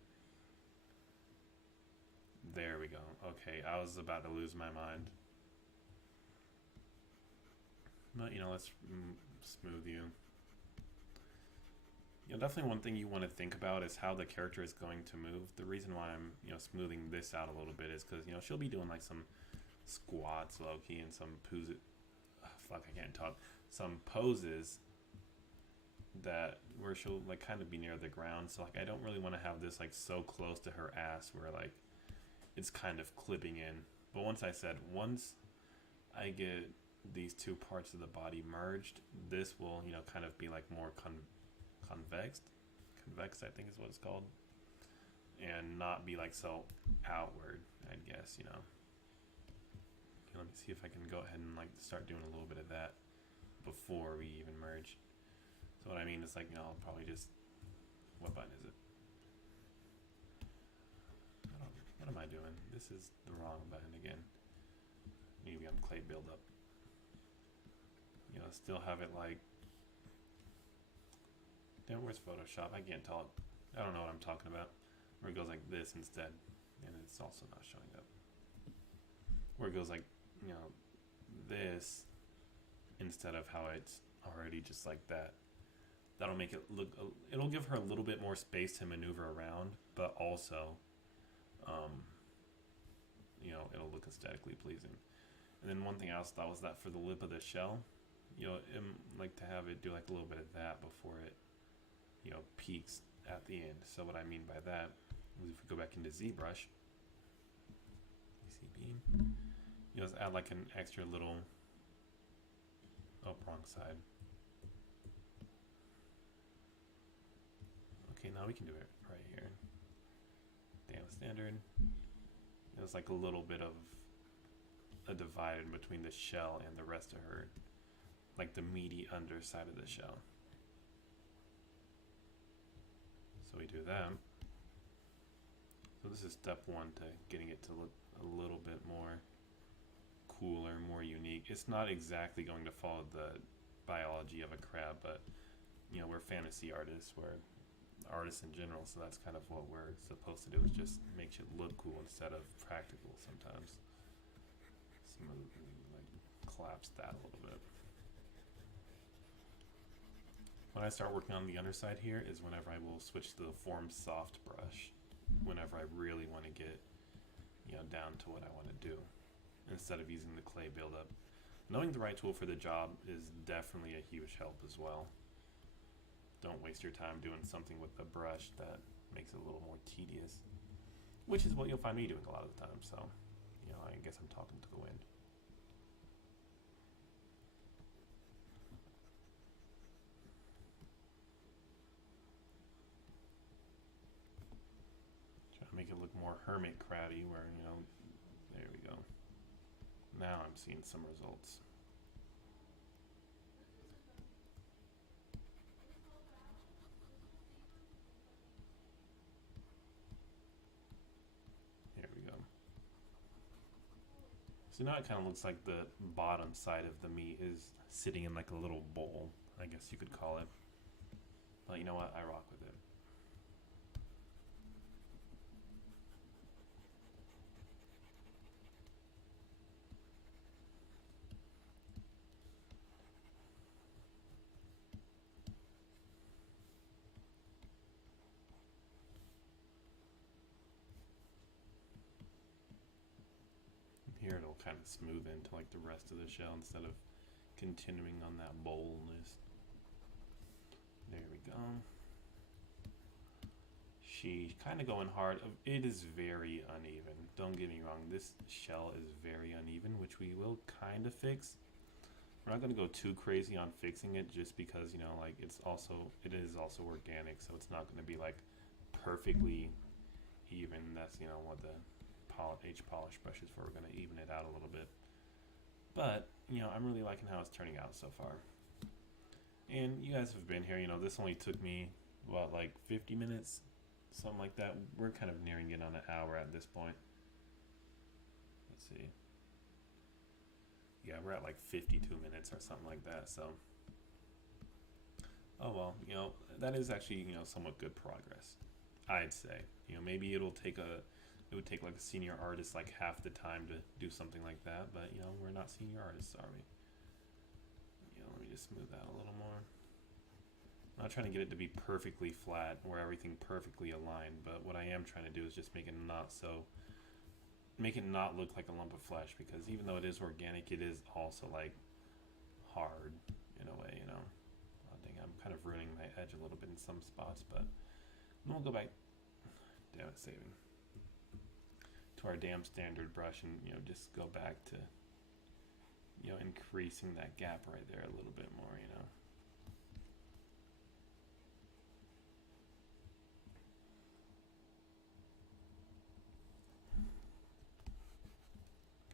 There we go. Okay, I was about to lose my mind. But you know, let's smooth you. You know, definitely one thing you want to think about is how the character is going to move. The reason why I'm, you know, smoothing this out a little bit is because, you know, she'll be doing like some squats low-key and some some poses that where she'll like kind of be near the ground. So like I don't really want to have this like so close to her ass where like it's kind of clipping in. But once I get these two parts of the body merged, this will, you know, kind of be like more convex I think is what it's called, and not be like so outward, I guess, you know. Okay, let me see if I can go ahead and like start doing a little bit of that before we even merge. So what I mean is like, you know, I'll probably just, what button is it? What am I doing? This is the wrong button again. Maybe I'm clay buildup. You know, still have it like, damn, where's Photoshop? I can't tell it. I don't know what I'm talking about. Where it goes like this instead, and it's also not showing up. Where it goes like, you know, this instead of how it's already just like that. That'll make it look, it'll give her a little bit more space to maneuver around, but also, you know, it'll look aesthetically pleasing. And then one thing I also thought was that for the lip of the shell, you know, like to have it do like a little bit of that before it, you know, peaks at the end. So what I mean by that is if we go back into ZBrush, beam, you know, let's add like an extra little, oh, wrong side. Okay, now we can do it right here. Damn standard. There's like a little bit of a divide in between the shell and the rest of her, like the meaty underside of the shell. So we do that. So this is step one to getting it to look a little bit more cooler, more unique. It's not exactly going to follow the biology of a crab, but you know, we're fantasy artists, we're artists in general, so that's kind of what we're supposed to do, is just make it look cool instead of practical sometimes. Like collapse that a little bit. When I start working on the underside here is whenever I will switch to the form soft brush, whenever I really want to get, you know, down to what I want to do, instead of using the clay buildup. Knowing the right tool for the job is definitely a huge help as well. Don't waste your time doing something with a brush that makes it a little more tedious, which is what you'll find me doing a lot of the time. So, you know, I guess I'm talking to the wind. Try to make it look more hermit crabby, where, you know, there we go. Now I'm seeing some results. So now it kind of looks like the bottom side of the meat is sitting in like a little bowl, I guess you could call it. But you know what? I rock with it. Here it'll kind of smooth into like the rest of the shell instead of continuing on that boldness. There we go. She's kind of going hard. It is very uneven. Don't get me wrong. This shell is very uneven, which we will kind of fix. We're not going to go too crazy on fixing it just because, you know, like it is also organic, so it's not going to be like perfectly even. That's, you know, what the H polish brush is for. We're going to even it out a little bit. But, you know, I'm really liking how it's turning out so far. And you guys have been here, you know, this only took me, what, like 50 minutes? Something like that. We're kind of nearing it on an hour at this point. Let's see. Yeah, we're at like 52 minutes or something like that, so. Oh well, you know, that is actually, you know, somewhat good progress, I'd say. You know, maybe it would take like a senior artist like half the time to do something like that, but you know, we're not senior artists, are we? You know, let me just smooth that a little more. I'm not trying to get it to be perfectly flat where everything perfectly aligned, but what I am trying to do is just make it not look like a lump of flesh, because even though it is organic, it is also like hard in a way, you know. I think I'm kind of ruining my edge a little bit in some spots, but then we'll go back, damn it, saving, to our damn standard brush and, you know, just go back to, you know, increasing that gap right there a little bit more, you know.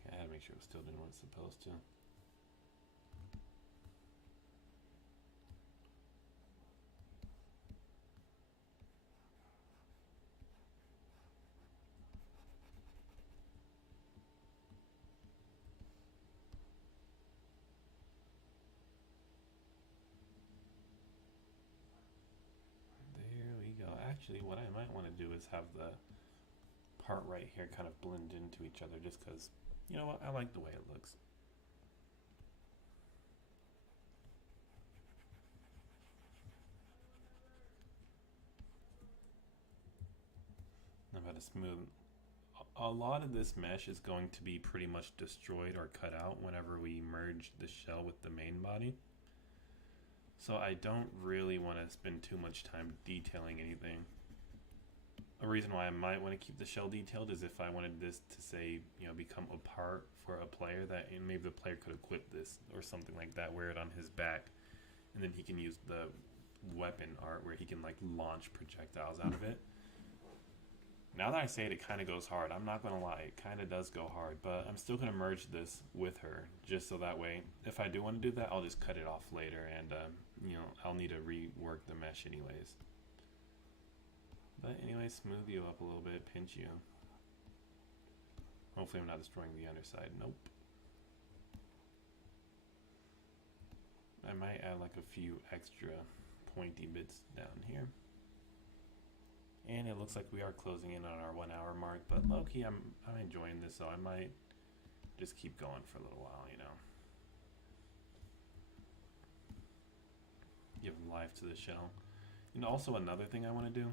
Okay, I had to make sure it was still doing what it's supposed to. Actually, what I might want to do is have the part right here kind of blend into each other, just because, you know what, I like the way it looks. I'm about to smooth. A lot of this mesh is going to be pretty much destroyed or cut out whenever we merge the shell with the main body. So I don't really want to spend too much time detailing anything. A reason why I might want to keep the shell detailed is if I wanted this to, say, you know, become a part for a player, that and maybe the player could equip this or something like that, wear it on his back, and then he can use the weapon art where he can like launch projectiles out of it. Now that I say it, it kind of goes hard. I'm not gonna lie, it kind of does go hard, but I'm still gonna merge this with her just so that way, if I do want to do that, I'll just cut it off later, and you know, I'll need to rework the mesh anyways. But anyway, smooth you up a little bit, pinch you. Hopefully I'm not destroying the underside. Nope. I might add like a few extra pointy bits down here. And it looks like we are closing in on our 1 hour mark, but low-key I'm enjoying this, so I might just keep going for a little while, you know. Give life to the shell. And also another thing I want to do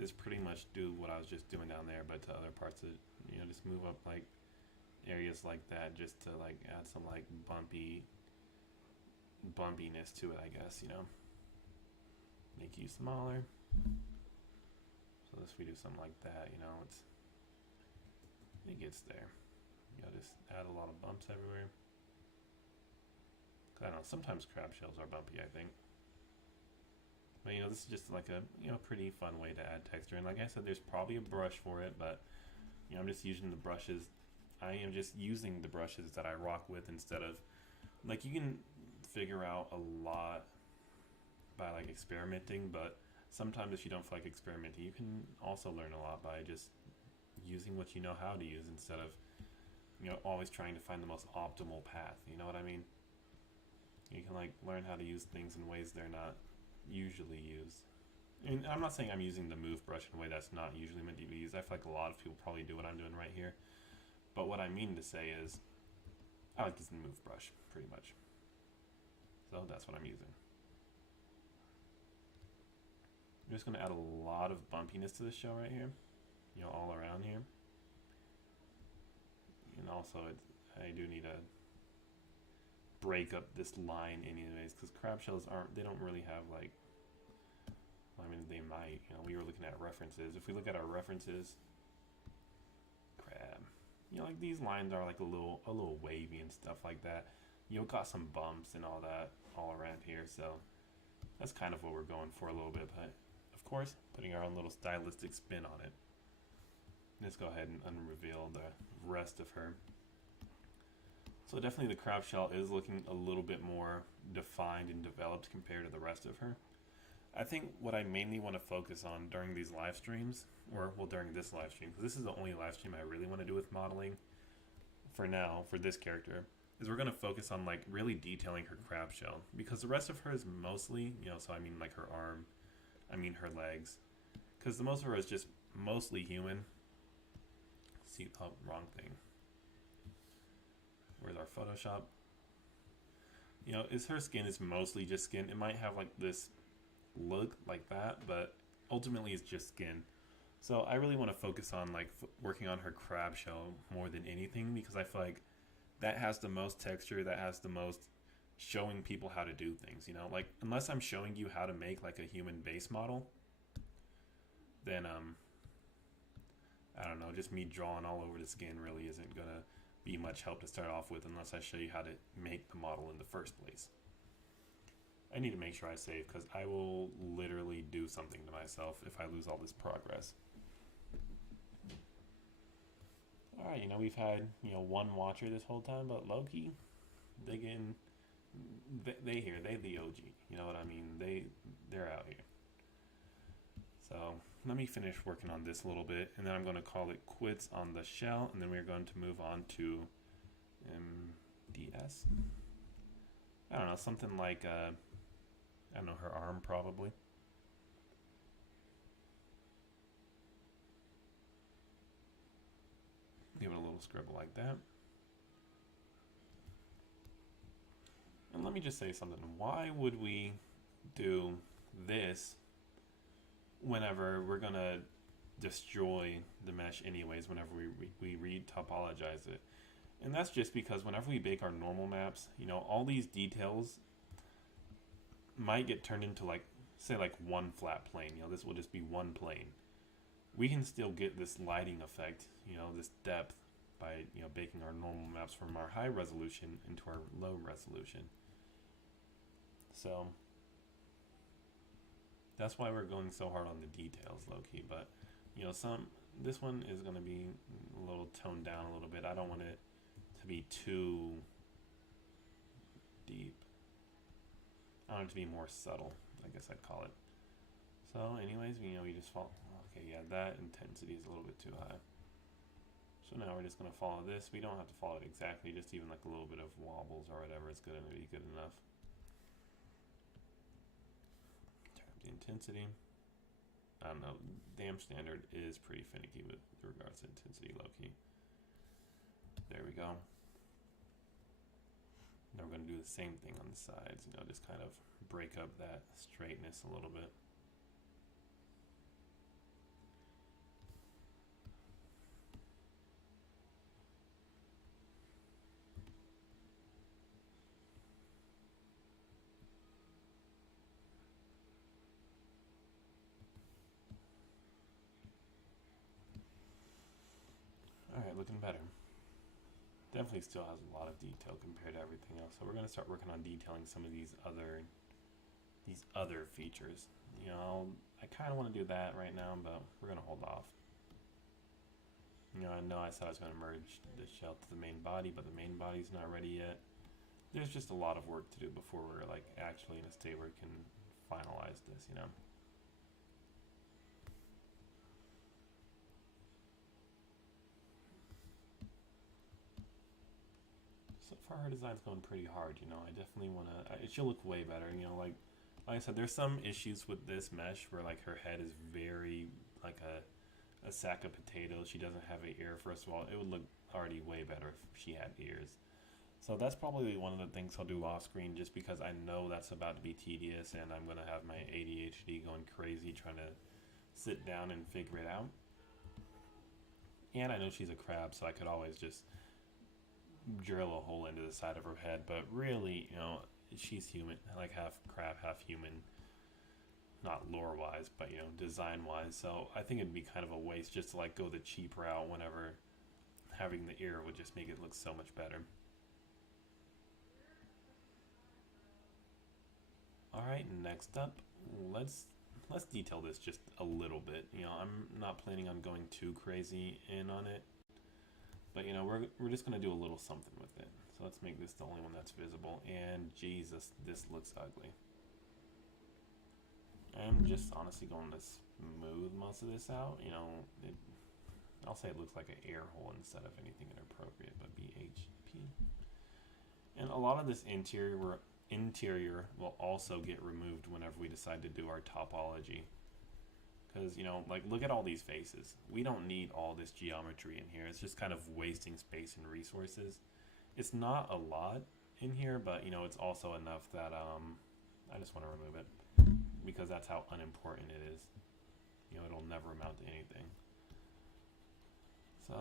is pretty much do what I was just doing down there, but to other parts of, you know, just move up like areas like that, just to like add some like bumpiness to it, I guess, you know. Make you smaller. So if we do something like that, you know, it gets there. You know, just add a lot of bumps everywhere. I don't know, sometimes crab shells are bumpy, I think. But, you know, this is just like a, you know, pretty fun way to add texture. And like I said, there's probably a brush for it, but, you know, I'm just using the brushes. I am just using the brushes that I rock with instead of, like, you can figure out a lot by, like, experimenting, but sometimes if you don't feel like experimenting, you can also learn a lot by just using what you know how to use instead of, always trying to find the most optimal path. You know what I mean? You can like learn how to use things in ways they're not usually used. And I'm not saying I'm using the move brush in a way that's not usually meant to be used. I feel like a lot of people probably do what I'm doing right here. But what I mean to say is, I like using the move brush, pretty much. So that's what I'm using. I'm just going to add a lot of bumpiness to the shell right here. All around here. And also, I do need to break up this line anyways, because crab shells they don't really have like, I mean, they might, we were looking at references. If we look at our references, crab, like these lines are like a little wavy and stuff like that. Got some bumps and all that all around here, so that's kind of what we're going for a little bit, but of course, putting our own little stylistic spin on it. Let's go ahead and unreveal the rest of her. So definitely the crab shell is looking a little bit more defined and developed compared to the rest of her. I think what I mainly want to focus on during these live streams, during this live stream, because this is the only live stream I really want to do with modeling for now, for this character, is we're going to focus on like really detailing her crab shell, because the rest of her is mostly, so I mean like her arm, I mean her legs, because the most of her is just mostly human. See, oh, wrong thing. Where's our Photoshop? Is her skin is mostly just skin. It might have like this look like that, but ultimately it's just skin. So I really want to focus on like working on her crab shell more than anything, because I feel like that has the most texture, that has the most showing people how to do things, like unless I'm showing you how to make like a human base model, then I don't know, just me drawing all over the skin really isn't gonna be much help to start off with unless I show you how to make the model in the first place. I need to make sure I save, because I will literally do something to myself if I lose all this progress. Alright, we've had, one watcher this whole time, but low-key, they the OG, you know what I mean? They're out here. So let me finish working on this a little bit, and then I'm going to call it quits on the shell, and then we're going to move on to MDS. I don't know, something like, I don't know, her arm probably. Give it a little scribble like that. And let me just say something. Why would we do this whenever we're going to destroy the mesh anyways, whenever we re-topologize it? And that's just because whenever we bake our normal maps, all these details might get turned into like, say like one flat plane. This will just be one plane. We can still get this lighting effect, this depth by, baking our normal maps from our high resolution into our low resolution. So that's why we're going so hard on the details, low-key. But, this one is going to be a little toned down a little bit. I don't want it to be too deep. I want it to be more subtle, I guess I'd call it. So anyways, we just follow. Okay, yeah, that intensity is a little bit too high. So now we're just going to follow this. We don't have to follow it exactly, just even like a little bit of wobbles or whatever is going to be good enough. Turn up the intensity. I don't know, damn standard is pretty finicky with regards to intensity, low-key. There we go. Now we're going to do the same thing on the sides, just kind of break up that straightness a little bit. Alright, looking better. Definitely still has a lot of detail compared to everything else. So we're going to start working on detailing some of these other features. I kind of want to do that right now, but we're going to hold off. I know I said I was going to merge the shell to the main body, but the main body's not ready yet. There's just a lot of work to do before we're like actually in a state where we can finalize this, so far her design's going pretty hard. You know, I definitely want to. It should look way better. You know, like I said, there's some issues with this mesh where like her head is very like a sack of potatoes. She doesn't have an ear. First of all, it would look already way better if she had ears. So that's probably one of the things I'll do off screen, just because I know that's about to be tedious, and I'm gonna have my ADHD going crazy trying to sit down and figure it out. And I know she's a crab, so I could always just drill a hole into the side of her head. But really, you know, she's human, like half crab, half human. Not lore wise, but you know, design wise. So I think it'd be kind of a waste just to like go the cheap route whenever having the ear would just make it look so much better. All right, next up, let's detail this just a little bit. You know, I'm not planning on going too crazy in on it, but you know, we're just gonna do a little something with it. So let's make this the only one that's visible. And Jesus, this looks ugly. I'm just honestly going to smooth most of this out. You know, I'll say it looks like an air hole instead of anything inappropriate, but BHP. And a lot of this interior will also get removed whenever we decide to do our topology. Because, you know, like, look at all these faces. We don't need all this geometry in here. It's just kind of wasting space and resources. It's not a lot in here, but, you know, it's also enough that I just want to remove it. Because that's how unimportant it is. You know, it'll never amount to anything. So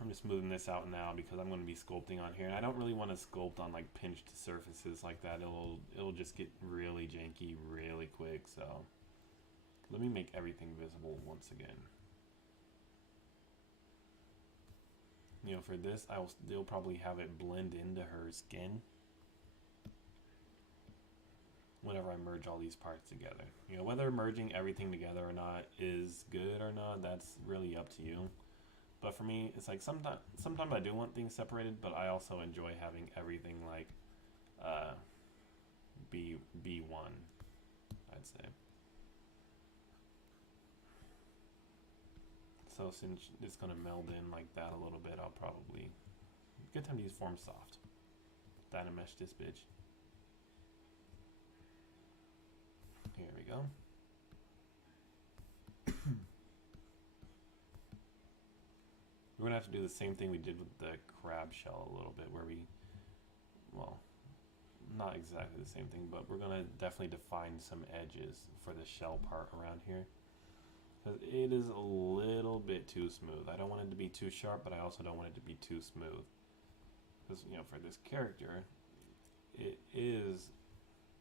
I'm just moving this out now because I'm going to be sculpting on here, and I don't really want to sculpt on like pinched surfaces like that. It'll just get really janky really quick. So let me make everything visible once again. You know, for this, I'll still probably have it blend into her skin whenever I merge all these parts together. You know, whether merging everything together or not is good or not, that's really up to you. But for me, it's like sometimes I do want things separated, but I also enjoy having everything like B1, I'd say. So since it's gonna meld in like that a little bit, I'll probably good time to use Form Soft. Dynamesh this bitch. Here we go. We're gonna have to do the same thing we did with the crab shell a little bit, where we, well, not exactly the same thing, but we're gonna definitely define some edges for the shell part around here. Because it is a little bit too smooth. I don't want it to be too sharp, but I also don't want it to be too smooth. Because, you know, for this character, it is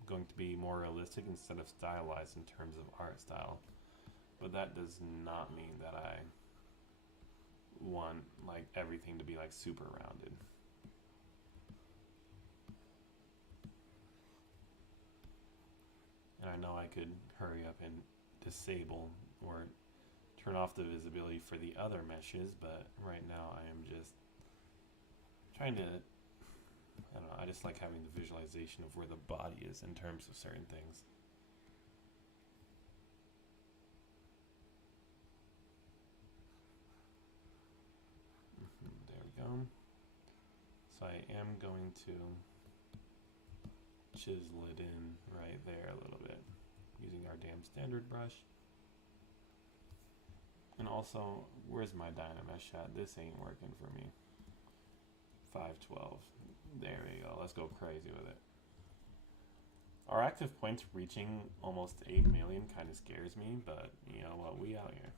going to be more realistic instead of stylized in terms of art style. But that does not mean that I want like everything to be like super rounded. And I know I could hurry up and disable or turn off the visibility for the other meshes, but right now I am just trying to, I don't know, I just like having the visualization of where the body is in terms of certain things. There we go. So I am going to chisel it in right there a little bit using our damn standard brush. And also, where's my Dynamesh at? This ain't working for me. 512. There we go. Let's go crazy with it. Our active points reaching almost 8 million kind of scares me, but you know what? We out here.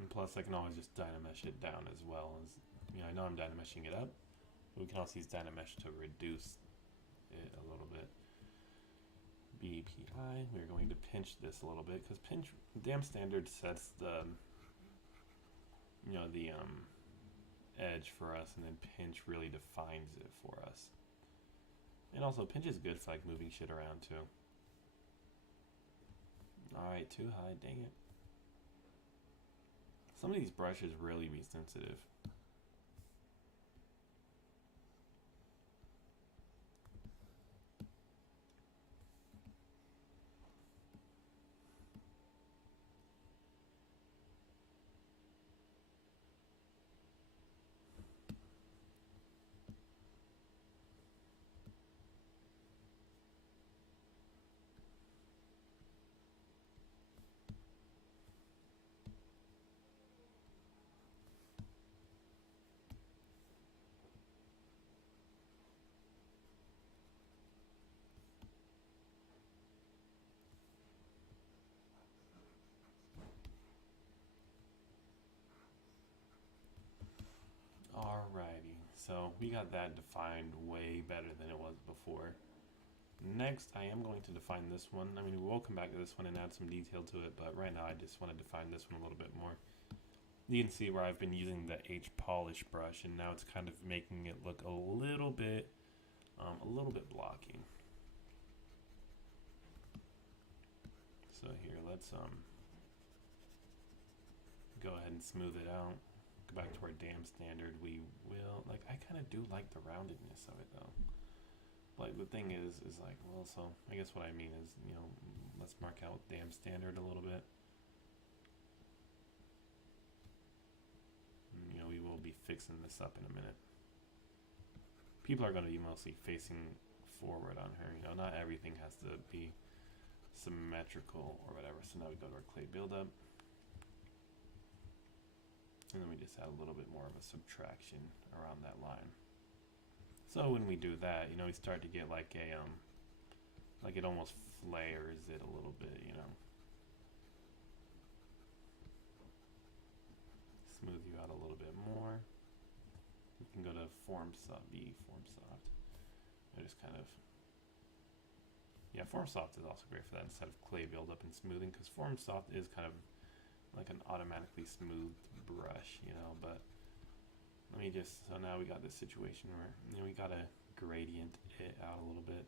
And plus, I can always just Dynamesh it down as well. As you know, I know I'm Dynameshing it up. But we can also use Dynamesh to reduce it a little bit. BPI, we're going to pinch this a little bit because pinch, damn standard sets the, you know, the edge for us, and then pinch really defines it for us. And also pinch is good for like moving shit around too. Alright, too high, dang it. Some of these brushes really be sensitive. so we got that defined way better than it was before. Next, I am going to define this one. I mean, we'll come back to this one and add some detail to it, but right now I just want to define this one a little bit more. You can see where I've been using the H polish brush, and now it's kind of making it look a little bit blocky. So here, let's go ahead and smooth it out. Go back to our dam standard. We will, like, I kind of do like the roundedness of it though. Like, the thing is like, well, so I guess what I mean is, you know, let's mark out dam standard a little bit. And, you know, we will be fixing this up in a minute. People are going to be mostly facing forward on her. You know, not everything has to be symmetrical or whatever. So now we go to our clay buildup. And then we just add a little bit more of a subtraction around that line. So when we do that, you know, we start to get like a, like it almost flares it a little bit, you know. Smooth you out a little bit more. You can go to form soft. I just kind of, yeah, form soft is also great for that instead of clay buildup and smoothing, because form soft is kind of like an automatically smooth brush, you know. But let me just, so now we got this situation where, you know, we gotta gradient it out a little bit.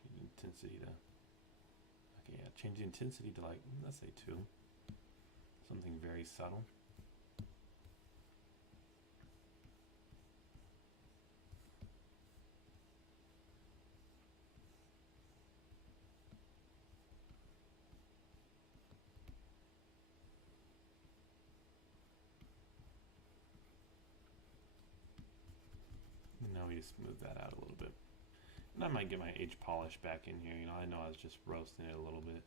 Change intensity to, okay, yeah, change the intensity to like, let's say 2. Something very subtle. And now we just smooth that out a little bit. And I might get my H polish back in here. You know, I know I was just roasting it a little bit.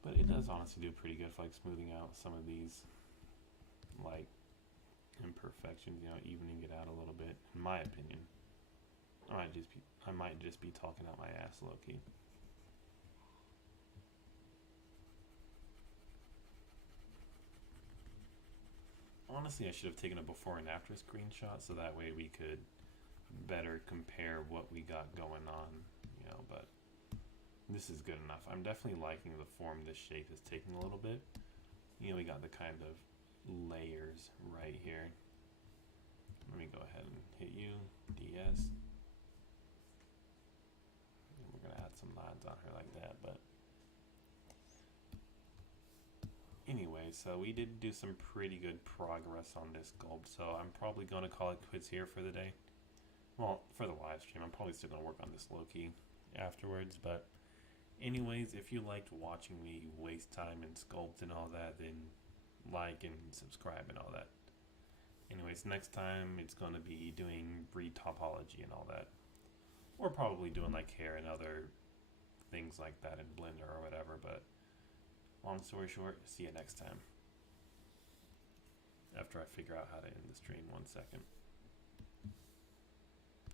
But it does honestly do pretty good for like smoothing out some of these like imperfections, you know, evening it out a little bit, in my opinion. I might just be talking out my ass low key. Honestly, I should have taken a before and after screenshot so that way we could better compare what we got going on, you know, but this is good enough. I'm definitely liking the form this shape is taking a little bit. You know, we got the kind of layers right here. Let me go ahead and hit you, DS. And we're gonna add some lines on her like that, but anyway, so we did do some pretty good progress on this sculpt, so I'm probably gonna call it quits here for the day. Well, for the live stream, I'm probably still gonna work on this low-key afterwards, but anyways, if you liked watching me waste time and sculpt and all that, then like and subscribe and all that. Anyways, next time it's going to be doing breed topology and all that. Or probably doing like hair and other things like that in Blender or whatever, but long story short, see you next time. After I figure out how to end the stream, 1 second.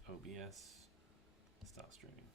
OBS, stop streaming.